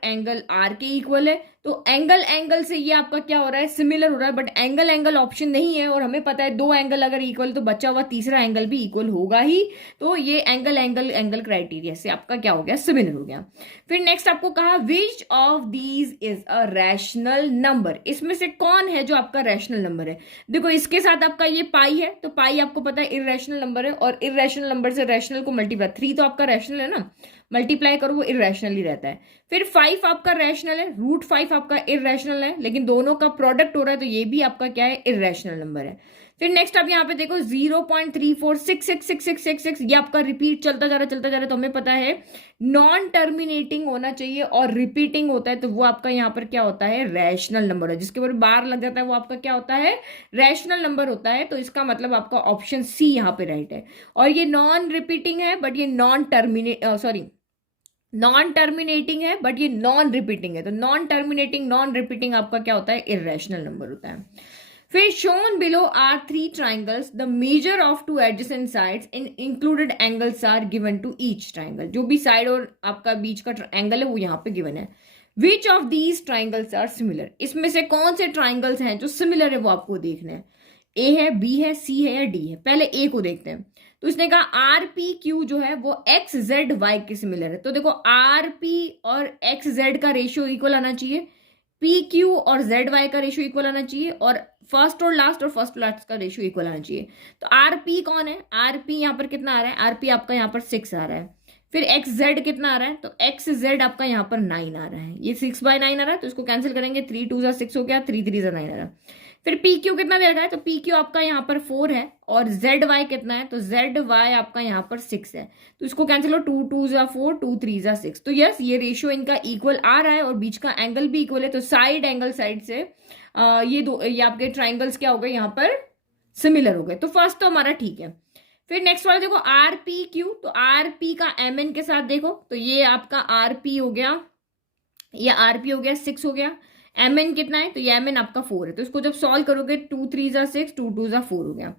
के इक्वल है। तो एंगल से ये आपका क्या हो रहा है, सिमिलर हो रहा है, बट एंगल ऑप्शन नहीं है, और हमें पता है 2 एंगल अगर इक्वल तो बचा हुआ तीसरा एंगल भी इक्वल होगा ही। तो ये एंगल क्राइटेरिया से आपका क्या हो गया, सिमिलर हो गया। फिर नेक्स्ट आपको कहा विच of these is a rational number, इसमें से कौन है जो आपका रैशनल नंबर है। देखो इसके साथ आपका ये पाई है, तो पाई आपको पता है इरेशनल नंबर है, और इरेशनल नंबर से रैशनल को मल्टीप्लाई, 3 तो आपका रैशनल है ना, मल्टीप्लाई करो वो इरेशनल ही रहता है। फिर 5 आपका रैशनल है, √5 आपका इरेशनल है, लेकिन दोनों का प्रोडक्ट हो रहा है, तो ये भी आपका क्या है, इरेशनल नंबर है। फिर नेक्स्ट आप यहाँ पे देखो 0.34666666, ये आपका रिपीट चलता जा रहा है, तो हमें पता है नॉन टर्मिनेटिंग होना चाहिए और रिपीटिंग होता है, तो वो आपका यहाँ पर क्या होता है, रैशनल नंबर है। जिसके ऊपर बार लग जाता है वो आपका क्या होता है, रैशनल नंबर होता है। तो इसका मतलब आपका ऑप्शन सी यहाँ पे राइट है। और ये नॉन रिपीटिंग है, बट ये नॉन टर्मिनेटिंग है, बट ये नॉन रिपीटिंग है। तो नॉन टर्मिनेटिंग नॉन रिपीटिंग आपका क्या होता है, इरेशनल नंबर होता है। फिर shown below are 3 triangles, the measure of 2 adjacent sides in included angles are given to each triangle, जो भी साइड और आपका बीच का एंगल है वो यहाँ पे गिवन है। Which of these triangles are similar, इसमें से कौन से ट्राइंगल्स हैं जो सिमिलर है वो आपको देखना है। ए है, बी है, सी है या डी है। पहले ए को देखते हैं। तो इसने कहा आर पी क्यू जो है वो एक्स जेड वाई के सिमिलर है। तो देखो आर पी और एक्स जेड का रेशियो इक्वल आना चाहिए, पी क्यू और जेड वाई का रेशियो इक्वल आना चाहिए, और फर्स्ट और लास्ट का रेशियो इक्वल आना चाहिए। तो आर पी कौन है, आर पी यहाँ पर कितना आ रहा है, आर पी आपका यहाँ पर 6 आ रहा है। फिर एक्स जेड कितना आ रहा है, तो एक्स जेड आपका यहाँ पर 9 आ रहा है, ये 6/9 आ रहा है, तो इसको कैंसिल करेंगे, 3 2 जा 6 हो गया, 3 3 जा 9 आ रहा है। फिर पी क्यू कितना दे रहा है, तो पी क्यू आपका यहाँ पर 4 है, और जेड वाई कितना है, तो जेड वाई आपका यहाँ पर 6 है, तो इसको कैंसिल हो, 2 2 जा 4, 2 3 जा 6। तो यस ये रेशियो इनका इक्वल आ रहा है, और बीच का एंगल भी इक्वल है। तो साइड एंगल साइड से ये आपके ट्राइंगल्स क्या हो गए, यहाँ पर सिमिलर हो गए। तो फर्स्ट तो हमारा ठीक है। फिर नेक्स्ट वाला देखो आर पी क्यू, तो आर पी का एम एन के साथ देखो, तो ये आपका आर पी हो गया, ये आर पी हो गया 6 हो गया। एम एन कितना है, तो ये एम एन आपका 4 है, तो इसको जब सॉल्व करोगे 2 3 जा 6, 2 2 जा 4 हो गया।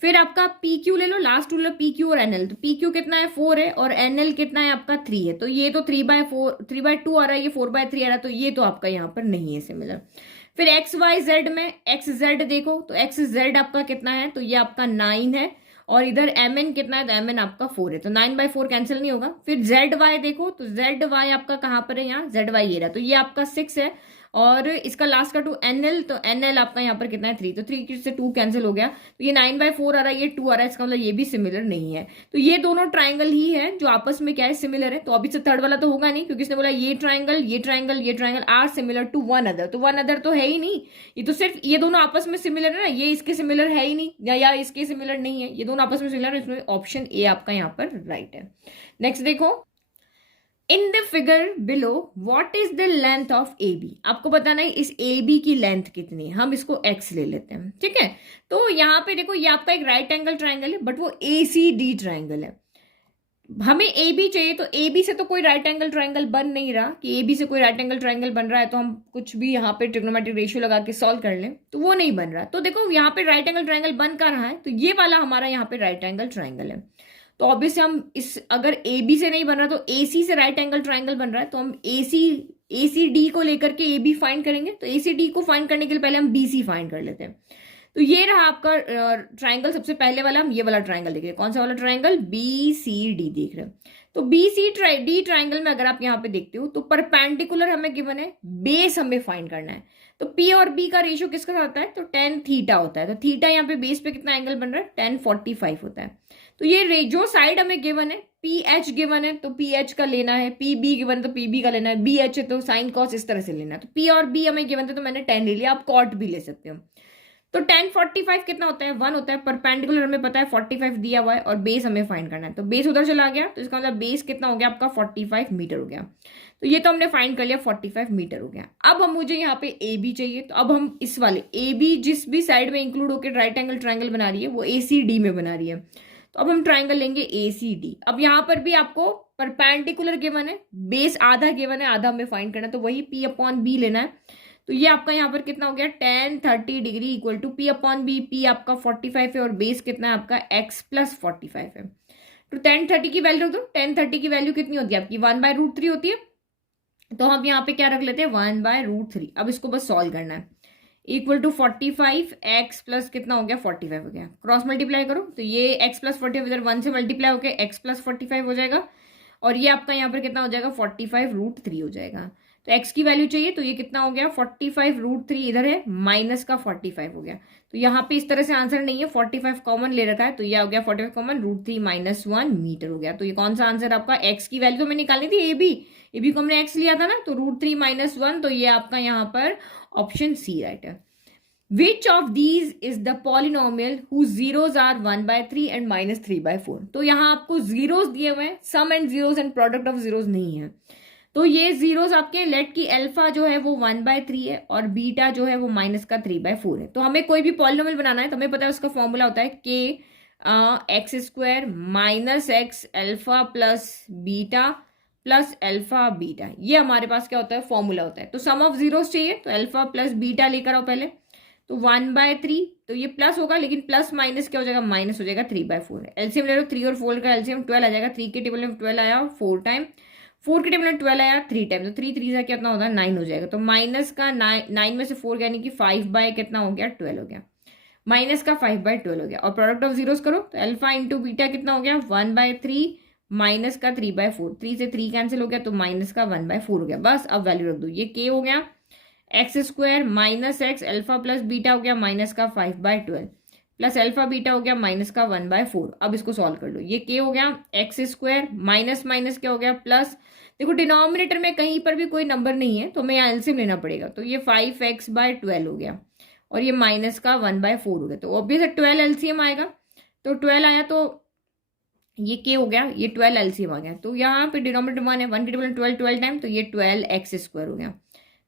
फिर आपका पी क्यू ले लो, लास्ट रूल पी क्यू और एनएल, तो पी क्यू कितना है 4 है, और एनएल कितना है आपका 3 है, तो ये तो 3/2 आ रहा है, ये 4/3 आ रहा है, तो ये तो आपका यहाँ पर नहीं है सिमिलर। फिर एक्स वाई जेड में एक्स जेड देखो, तो एक्स जेड आपका कितना है, तो ये आपका 9 है, और इधर एम एन कितना है, तो एम एन आपका 4 है, तो 9/4 कैंसिल नहीं होगा। फिर जेड वाई देखो, तो जेड वाई आपका कहाँ पर है, यहाँ जेड वाई ये रहा, तो ये आपका 6 है, और इसका लास्ट का 2 NL, तो NL आपका यहाँ पर कितना है 3, तो 3 से 2 कैंसिल हो गया, तो ये 9/4 आ रहा है, ये 2 आ रहा है, इसका मतलब ये भी सिमिलर नहीं है। तो ये दोनों ट्राइंगल ही है जो आपस में क्या है, सिमिलर है। तो अभी से थर्ड वाला तो होगा नहीं, क्योंकि इसने बोला ये ट्राइंगल ये ट्राइंगल ये triangle are similar to one other, तो वन अदर तो है ही नहीं, ये तो सिर्फ ये दोनों आपस में सिमिलर है ना, ये इसके सिमिलर है ही नहीं, या इसके सिमिलर नहीं है, ये दोनों आपस में सिमिलर है, इसमें ऑप्शन ए आपका यहाँ पर राइट है। नेक्स्ट देखो, in the figure below what is the length of A B, आपको बताना है इस ए बी की लेंथ कितनी है, हम इसको एक्स ले लेते हैं, ठीक है। तो यहाँ पे देखो ये आपका एक राइट एंगल ट्राइंगल है, बट वो ए सी डी ट्राइंगल है, हमें ए बी चाहिए, तो ए बी से तो कोई राइट एंगल ट्राइंगल बन नहीं रहा, कि ए बी से कोई राइट एंगल ट्राइंगल बन रहा है तो हम कुछ भी यहाँ पे ट्रिग्नोमेट्रिक रेशियो लगा के सॉल्व कर लें, तो वो नहीं बन रहा। तो देखो यहाँ पे राइट एंगल ट्राइंगल बन कर रहा है, तो ये वाला हमारा यहाँ पे राइट एंगल ट्राइंगल है। तो ऑब्वियसली हम इस, अगर ए बी से नहीं बन रहा तो ए सी से राइट एंगल ट्राइंगल बन रहा है, तो हम ए सी डी को लेकर के ए बी फाइंड करेंगे। तो ए सी डी को फाइंड करने के लिए पहले हम बी सी फाइंड कर लेते हैं। तो ये रहा आपका ट्राइंगल, सबसे पहले वाला हम ये वाला ट्राइंगल देख रहे हैं, कौन सा वाला ट्राइंगल, बी सी डी देख रहे हैं। तो बी सी डी ट्राइंगल में अगर आप यहाँ पे देखते हो तो परपेंडिकुलर हमें गिवन है, बेस हमें फाइंड करना है। तो पी और बी का रेशियो किसका होता है, तो tan थीटा होता है। तो थीटा यहाँ पे बेस पे कितना एंगल बन रहा है, tan 45 होता है। तो ये जो साइड हमें गिवन है, पी एच गिवन है तो पी एच का लेना है, पी बी गिवन है तो पी बी का लेना है, बी एच है तो साइन कॉस इस तरह से लेना है। तो पी और बी हमें गिवन थे तो मैंने tan ले लिया, आप कॉट भी ले सकते हो। तो tan 45 कितना होता है, 1 होता है, परपेंडिकुलर हमें पता है 45 दिया हुआ है, और बेस हमें फाइंड करना है। तो बेस उधर चला गया, तो इसका मतलब बेस कितना हो गया आपका 45 मीटर हो गया। तो ये तो हमने फाइंड कर लिया, 45 मीटर हो गया। अब हम मुझे यहाँ पे ए बी चाहिए, तो अब हम इस वाले ए बी जिस भी साइड में इंक्लूड होकर राइट एंगल ट्राइंगल बना रही है वो ए सी डी में बना रही है। तो अब हम ट्राइंगल लेंगे ए सी डी। अब यहाँ पर भी आपको परपेंडिकुलर गिवन है, बेस आधा गिवन है, आधा हमें फाइंड करना है, तो वही पी अपॉन बी लेना है। तो ये आपका यहाँ पर कितना हो गया, tan 30 degree equal to P upon B, P आपका 45 है और बेस कितना है आपका x प्लस 45 है। तो tan 30 की वैल्यू, तो tan 30 की वैल्यू कितनी होती है आपकी 1/√3 होती है। तो हम यहाँ पे क्या रख लेते हैं 1/√3। अब इसको बस सॉल्व करना है, इक्वल टू 45 x प्लस कितना हो गया 45 हो गया, क्रॉस मल्टीप्लाई करो तो ये x प्लस 45 इधर 1 से मल्टीप्लाई होकर x प्लस 45 हो जाएगा, और ये आपका यहाँ पर कितना हो जाएगा 45√3 हो जाएगा। तो x की वैल्यू चाहिए, तो ये कितना हो गया 45√3 इधर है, माइनस का 45 हो गया। तो यहाँ पे इस तरह से आंसर नहीं है, 45 कॉमन ले रखा है, तो ये हो गया 45 कॉमन, √3 - 1 मीटर हो गया। तो ये कौन सा आंसर आपका, x की वैल्यू तो मैं निकालनी थी ए बी को हमने x लिया था ना, तो √3 - 1, तो ये आपका यहाँ पर ऑप्शन सी राइट है। Which of these is the polynomial whose zeros are 1/3 and -3/4? तो यहाँ आपको जीरोस दिए हुए हैं, sum and zeros and product of zeros नहीं है। तो ये जीरोस आपके, लेट की अल्फा जो है वो 1/3 है और बीटा जो है वो -3/4 है। तो हमें कोई भी पॉलिनोमियल बनाना है तो हमें पता है उसका फॉर्मूला होता है k(x² - x alpha plus beta plus alpha beta. ये हमारे पास क्या होता है, फॉर्मूला होता है। तो सम ऑफ जीरोस चाहिए, तो अल्फा प्लस बीटा लेकर आओ पहले, तो 1/3, तो ये प्लस होगा लेकिन प्लस माइनस क्या हो जाएगा, माइनस हो जाएगा 3/4। एलसीएम ले लो, 3 और 4 का एलसीएम 12 आ जाएगा। 3 के टेबल में 12 आया 4 टाइम, 4 के टेबल में 12 आया 3 टाइम, तो 3 3 से कितना होता है 9 हो जाएगा। तो माइनस का 9 में से 4 यानी कि 5 कितना हो गया 12 हो गया, माइनस का 5/12 हो गया। और प्रोडक्ट ऑफ जीरोस करो तो अल्फा इंटू बीटा कितना हो गया 1/3 माइनस का 3/4, 3 से 3 कैंसिल हो गया तो माइनस का 1/4 हो गया। बस अब वैल्यू रख दो, ये k हो गया (x² - x alpha plus beta हो गया माइनस का 5/12 प्लस अल्फा बीटा हो गया माइनस का 1/4। अब इसको सॉल्व कर लो, ये k हो गया (x² माइनस माइनस क्या हो गया प्लस, देखो डिनोमिनेटर में कहीं पर भी कोई नंबर नहीं है तो हमें यहाँ एलसीएम लेना पड़ेगा। तो ये 5x/12 हो गया और ये माइनस का 1/4 हो गया। तो ऑब्वियस 12 एलसीएम आएगा, तो 12 आया तो ये k हो गया, ये 12 एलसीएम आ गया। तो यहाँ पे डिनोमिनेटर 1 है, 1 की टेबल 12 टाइम, तो ये 12x² हो गया।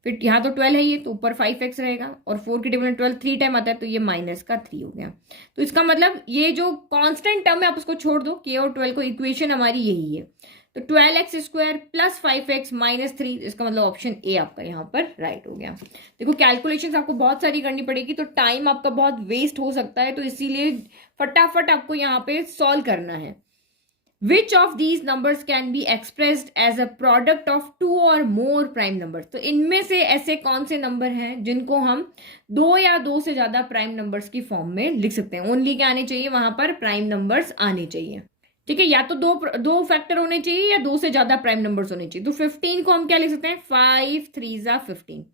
फिर यहाँ तो 12 है ये, तो ऊपर 5x रहेगा, और 4 की टेबल में 12 3 टाइम आता है तो ये माइनस का 3 हो गया। तो इसका मतलब ये जो कांस्टेंट टर्म है आप उसको छोड़ दो, k और 12 को, इक्वेशन हमारी यही है। तो 12x² प्लस 5x माइनस 3, इसका मतलब ऑप्शन ए आपका यहाँ पर राइट हो गया। देखो कैलकुलेशंस आपको बहुत सारी करनी पड़ेगी, तो टाइम आपका बहुत वेस्ट हो सकता है, तो इसीलिए फटाफट आपको यहाँ पे सॉल्व करना है। Which of these numbers can be expressed as a product of two or more prime numbers? तो इनमें से ऐसे कौन से नंबर हैं जिनको हम 2 या 2 से ज्यादा प्राइम नंबर्स की फॉर्म में लिख सकते हैं। ओनली क्या आने चाहिए, वहां पर प्राइम नंबर्स आने चाहिए, ठीक है। या तो दो फैक्टर होने चाहिए या 2 से ज्यादा प्राइम नंबर्स होने चाहिए। तो 15 को हम क्या लिख सकते हैं, 5 3 15,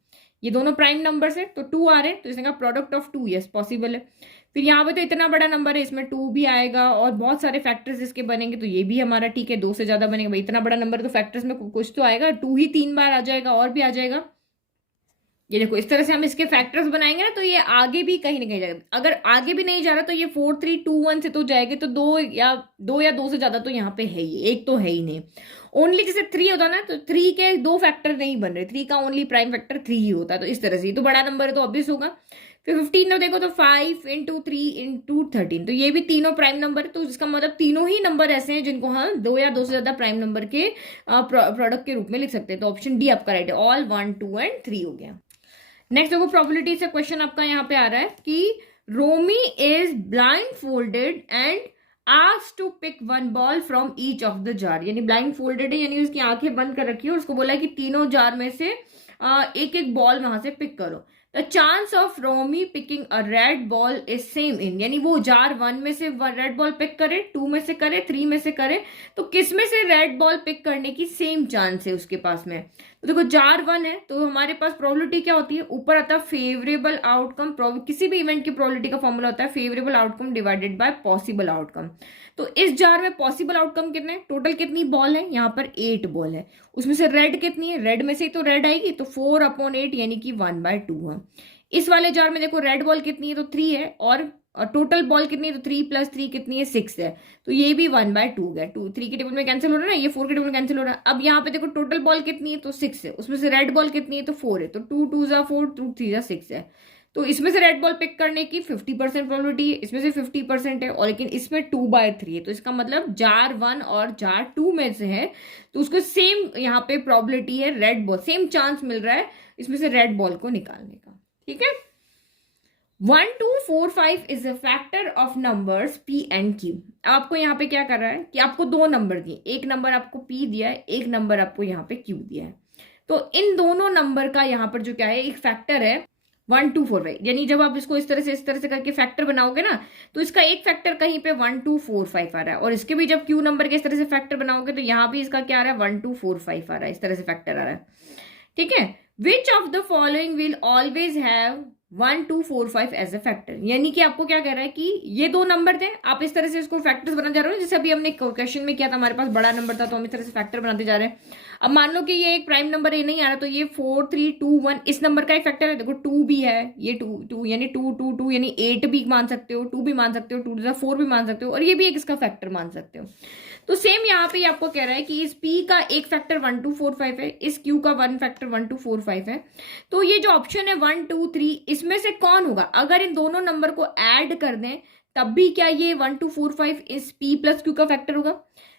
ये दोनों प्राइम नंबर है तो 2 आ रहे हैं, तो इसने कहा प्रोडक्ट ऑफ 2, यस पॉसिबल है। फिर यहाँ पे तो इतना बड़ा नंबर है, इसमें 2 भी आएगा और बहुत सारे फैक्टर्स इसके बनेंगे, तो ये भी हमारा ठीक है, 2 से ज्यादा बनेगा भाई, इतना बड़ा नंबर तो फैक्टर्स में कुछ तो आएगा, 2 ही 3 बार आ जाएगा और भी आ जाएगा। ये देखो इस तरह से हम इसके फैक्टर्स बनाएंगे ना, तो ये आगे भी कहीं ना कहीं जाएगा। अगर आगे भी नहीं जा रहा तो ये 4 3 2 1 से तो जाएंगे, तो दो या दो से ज्यादा तो यहाँ पे है ही, एक तो है ही नहीं। ओनली जैसे 3 होता ना, तो 3 के दो फैक्टर नहीं बन रहे, 3 का ओनली प्राइम फैक्टर 3 ही होता है, तो इस तरह से तो बड़ा नंबर है तो ऑब्वियस होगा। फिर 15 तो देखो तो 5 इंटू 3 इंटू 13, तो ये भी तीनों प्राइम नंबर है, तो इसका मतलब तीनों ही नंबर ऐसे हैं जिनको हम दो या दो से ज्यादा प्राइम नंबर के प्रोडक्ट के रूप में लिख सकते हैं, तो ऑप्शन डी आपका राइट है, ऑल 1 2 एंड 3 हो गया। नेक्स्ट देखो प्रोबेबिलिटी से क्वेश्चन आपका यहाँ पे आ रहा है कि Romi is blindfolded and asked to pick one ball from each of the jar, यानी ब्लाइंड फोल्डेड है, यानी उसकी आंखें बंद कर रखी है और उसको बोला है कि तीनों जार में से एक एक बॉल वहां से पिक करो। The chance of Romi picking a red ball is same in, यानी वो जार 1 में से रेड बॉल पिक करे, 2 में से करे, 3 में से करे, तो किस में से रेड बॉल पिक करने की सेम चांस है उसके पास में। तो देखो जार 1 है तो हमारे पास प्रोबेबिलिटी क्या होती है, ऊपर आता है फेवरेबल आउटकम, किसी भी इवेंट की प्रोबेबिलिटी का फॉर्मूला होता है favourable outcome divided by possible outcome. तो इस जार में पॉसिबल आउटकम कितने, टोटल कितनी बॉल है, यहाँ पर 8 बॉल है, उसमें से रेड कितनी है, रेड में से ही तो रेड आएगी, तो 4/8 यानी कि 1/2 है। इस वाले जार में देखो रेड बॉल कितनी है, तो 3 है, और टोटल बॉल कितनी है, तो 3 + 3 कितनी है, 6 है, तो ये भी 1/2 है। 3 के टेबल में कैंसिल हो रहा है ना, ये 4 के टेबल में कैंसिल हो रहा है। अब यहाँ पे देखो टोटल बॉल कितनी है, तो 6 है, उसमें से रेड बॉल कितनी है, तो 4 है, तो 2 2 = 4, 2 3 = 6 है, तो इसमें से रेड बॉल पिक करने की 50% प्रोबेबिलिटी है, इसमें से 50% है, और लेकिन इसमें 2/3 है, तो इसका मतलब जार 1 और जार 2 में से है, तो उसको सेम यहाँ पे प्रोबेबिलिटी है, रेड बॉल सेम चांस मिल रहा है इसमें से रेड बॉल को निकालने का। ठीक है, 1 2 4 5 is a factor of numbers p and q। आपको यहाँ पे क्या कर रहा है कि आपको दो नंबर दिए, एक नंबर आपको p दिया है, एक नंबर आपको यहाँ पे q दिया है, तो इन दोनों नंबर का यहाँ पर जो क्या है एक फैक्टर है 1 2 4 5, यानी जब आप इसको इस तरह से करके फैक्टर बनाओगे ना, तो इसका एक फैक्टर कहीं पे 1 2 4 5 आ रहा है, और इसके भी जब q नंबर के इस तरह से फैक्टर बनाओगे तो यहाँ भी इसका क्या आ रहा है 1 2 4 5 आ रहा है, इस तरह से फैक्टर आ रहा है। ठीक है, which of the following will always have 1 2 4 5 as a factor, यानी कि आपको क्या कह रहा है कि ये दो नंबर थे, आप इस तरह से इसको फैक्टर्स बनाते जा रहे हो, जैसे अभी हमने क्वेश्चन में किया था, हमारे पास बड़ा नंबर था तो हम इस तरह से फैक्टर बनाते जा रहे हैं। अब मान लो कि ये एक प्राइम नंबर है, नहीं आ रहा, तो ये 4 3 2 1 इस नंबर का एक फैक्टर है, देखो 2 भी है, ये 2 यानी 2 2 2 यानी 8 भी मान सकते हो, 2 भी मान सकते हो, 2 2 4 भी मान सकते हो, और ये भी एक इसका फैक्टर मान सकते हो। तो सेम यहाँ पे आपको कह रहा है कि इस p का एक फैक्टर 1 2 4 5 है, इस q का वन फैक्टर 1 2 4 5 है, तो ये जो ऑप्शन है 1 2 3 इसमें से कौन होगा, अगर इन दोनों नंबर को ऐड कर दें तब भी क्या ये 1 2 4 5 इस p + q का फैक्टर होगा,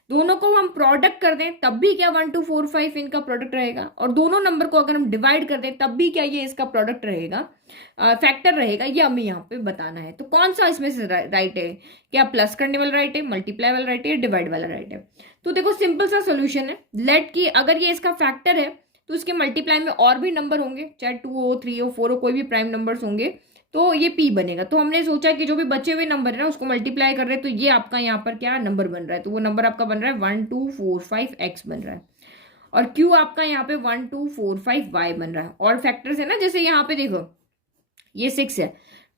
दोनों को हम प्रोडक्ट कर दें तब भी क्या 1 2 4 5 इनका प्रोडक्ट रहेगा, और दोनों नंबर को अगर हम डिवाइड कर दें तब भी क्या ये इसका प्रोडक्ट रहेगा, फैक्टर रहेगा, ये हमें यहाँ पे बताना है। तो कौन सा इसमें से राइट है, क्या प्लस करने वाला राइट है, मल्टीप्लाई वाला राइट है, डिवाइड वाला राइट है। तो देखो सिंपल सा सोल्यूशन है, लेट की अगर ये इसका फैक्टर है तो इसके मल्टीप्लाई में और भी नंबर होंगे, चाहे 2 हो 3 हो 4 हो, कोई भी प्राइम नंबर्स होंगे, तो ये p बनेगा। तो हमने सोचा कि जो भी बचे हुए नंबर है ना उसको मल्टीप्लाई कर रहे हैं, तो ये आपका यहाँ पर क्या नंबर बन रहा है, तो वो नंबर आपका बन रहा है 1 2 4 5 x बन रहा है, और q आपका यहाँ पे 1 2 4 5 y बन रहा है, और फैक्टर्स है ना, जैसे यहाँ पे देखो ये 6 है,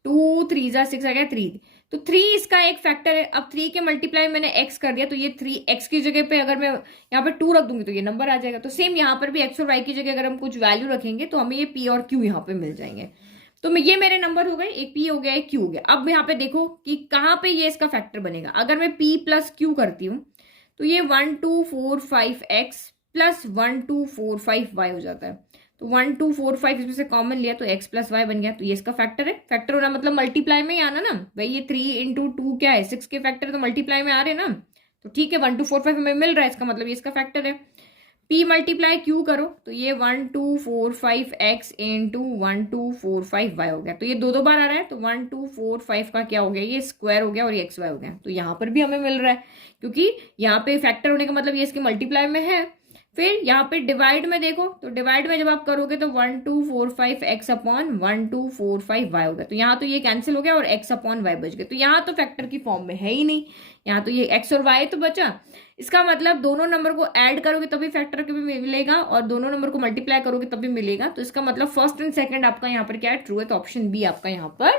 2 3 = 6 आ गया 3, तो 3 इसका एक फैक्टर है। अब 3 के मल्टीप्लाई मैंने x कर दिया, तो ये 3x की जगह पे अगर मैं यहाँ पे 2 रख दूंगी तो ये नंबर आ जाएगा। तो सेम यहाँ पर भी x और y की जगह अगर हम कुछ वैल्यू रखेंगे तो हमें ये p और q यहाँ पे मिल जाएंगे। तो ये मेरे नंबर हो गए, एक p हो गया एक q हो गया। अब यहाँ पे देखो कि कहाँ पे ये इसका फैक्टर बनेगा, अगर मैं p + q करती हूँ तो ये 1 2 4 5 x + 1 2 4 5 y हो जाता है, तो 1 2 4 5 इसमें से कॉमन लिया तो x + y बन गया, तो ये इसका फैक्टर है। फैक्टर होना मतलब मल्टीप्लाई में ही आना ना भाई, ये 3 × 2 क्या है 6 के फैक्टर, तो मल्टीप्लाई में आ रहे हैं ना, तो ठीक है 1 2 4 5 हमें मिल रहा है, इसका मतलब ये इसका फैक्टर है। p × q करो तो ये 1 2 4 5 x × 1 2 4 5 y हो गया, तो ये दो बार आ रहा है, तो 1 2 4 5 का क्या हो गया, ये स्क्वायर हो गया और ये xy हो गया, तो यहाँ पर भी हमें मिल रहा है, क्योंकि यहाँ पे फैक्टर होने का मतलब ये इसके मल्टीप्लाई में है। फिर यहाँ पे डिवाइड में देखो, तो डिवाइड में जब आप करोगे तो 1 2 4 5 x / 1 2 4 5 y हो गया, तो यहाँ तो ये कैंसिल हो गया और x / y बच गया, तो यहाँ तो फैक्टर की फॉर्म में है ही नहीं, यहाँ तो ये x और y तो बचा, इसका मतलब दोनों नंबर को ऐड करोगे तभी फैक्टर के भी मिलेगा और दोनों नंबर को मल्टीप्लाई करोगे तभी मिलेगा। तो इसका मतलब फर्स्ट एंड सेकंड आपका यहाँ पर क्या है, ट्रू है। तो ऑप्शन बी आपका यहाँ पर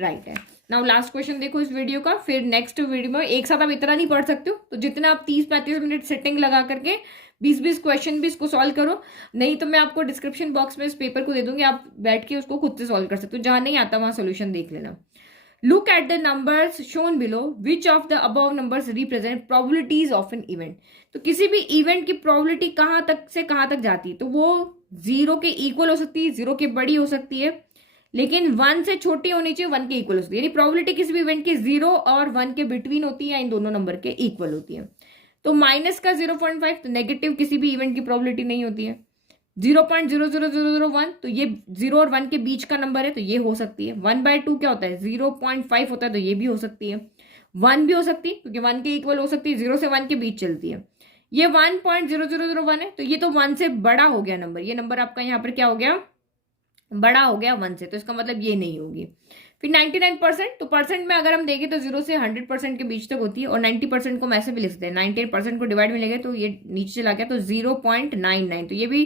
राइट है। नाउ लास्ट क्वेश्चन देखो इस वीडियो का, फिर नेक्स्ट वीडियो में एक साथ आप इतना नहीं पढ़ सकते हो, तो जितना आप 30-35 मिनट सेटिंग लगा करके 20-20 क्वेश्चन भी इसको सॉल्व करो। नहीं तो मैं आपको डिस्क्रिप्शन बॉक्स में इस पेपर को दे दूंगी, आप बैठ के उसको खुद से सॉल्व कर सकते हो, जहां नहीं आता वहां सोल्यूशन देख लेना। Look at the numbers shown below, which of the above numbers represent probabilities of an event. तो किसी भी इवेंट की प्रोबेबिलिटी कहाँ तक से कहाँ तक जाती है, तो वो 0 के इक्वल हो सकती है, 0 के बड़ी हो सकती है, लेकिन 1 से छोटी होनी चाहिए, 1 के इक्वल हो सकती है। यानी प्रोबेबिलिटी किसी भी इवेंट की 0 और 1 के बिटवीन होती है या इन दोनों नंबर के इक्वल होती है। तो माइनस का 0.5 तो नेगेटिव किसी भी इवेंट की प्रोबेबिलिटी नहीं होती है। 0.00001 तो ये 0 और 1 के बीच का नंबर है, तो ये हो सकती है। 1/2 क्या होता है, 0.5 होता है, तो ये भी हो सकती है। 1 भी हो सकती है क्योंकि 1 के इक्वल हो सकती है, 0 से 1 के बीच चलती है। ये 1.0001 है, तो ये तो 1 से बड़ा हो गया नंबर, ये नंबर आपका यहाँ पर क्या हो गया, बड़ा हो गया 1 से, तो इसका मतलब ये नहीं होगी। फिर 99%, तो परसेंट में अगर हम देखें तो 0 से 100% के बीच तक होती है, और 90% को हम ऐसे भी लिख सकते हैं, 98% को डिवाइड में लेंगे तो ये नीचे चला गया, तो 0.99, तो ये भी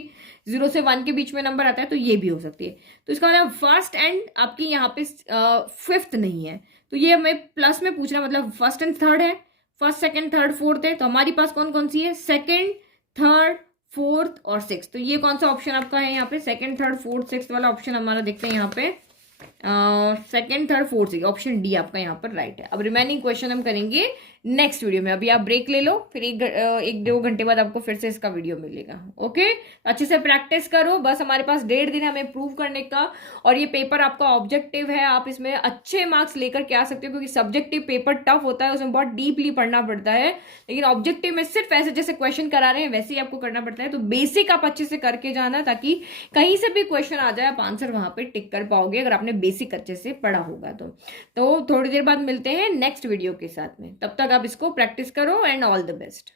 0 से 1 के बीच में नंबर आता है, तो ये भी हो सकती है। तो इसका मतलब फर्स्ट एंड आपकी यहाँ पे फिफ्थ नहीं है, तो ये हमें प्लस में पूछना, मतलब फर्स्ट एंड थर्ड है, फर्स्ट सेकंड थर्ड फोर्थ है, तो हमारी पास कौन कौन सी है, सेकंड थर्ड फोर्थ और सिक्स। तो ये कौन सा ऑप्शन आपका है यहाँ पे, सेकंड थर्ड फोर्थ सिक्स वाला ऑप्शन हमारा देखते हैं यहाँ पे, second third fourth six, option D आपका यहाँ पर राइट है। अब रिमेनिंग क्वेश्चन हम करेंगे नेक्स्ट वीडियो में। अभी आप ब्रेक ले लो, फिर 1-2 घंटे बाद आपको फिर से इसका वीडियो मिलेगा। ओके, अच्छे से प्रैक्टिस करो, बस हमारे पास 1.5 दिन हमें प्रूव करने का, और ये पेपर आपका ऑब्जेक्टिव है, आप इसमें अच्छे मार्क्स लेकर के आ सकते हो, क्योंकि सब्जेक्टिव पेपर टफ होता है, उसमें बहुत डीपली पढ़ना पड़ता है, लेकिन ऑब्जेक्टिव में सिर्फ ऐसे जैसे क्वेश्चन करा रहे हैं वैसे ही आपको करना पड़ता है। तो बेसिक आप अच्छे से करके जाना, ताकि कहीं से भी क्वेश्चन आ जाए आप आंसर वहां पे टिक कर पाओगे, अगर आपने बेसिक अच्छे से पढ़ा होगा तो थोड़ी देर बाद मिलते हैं नेक्स्ट वीडियो के साथ में, तब तक आप इसको प्रैक्टिस करो एंड ऑल द बेस्ट।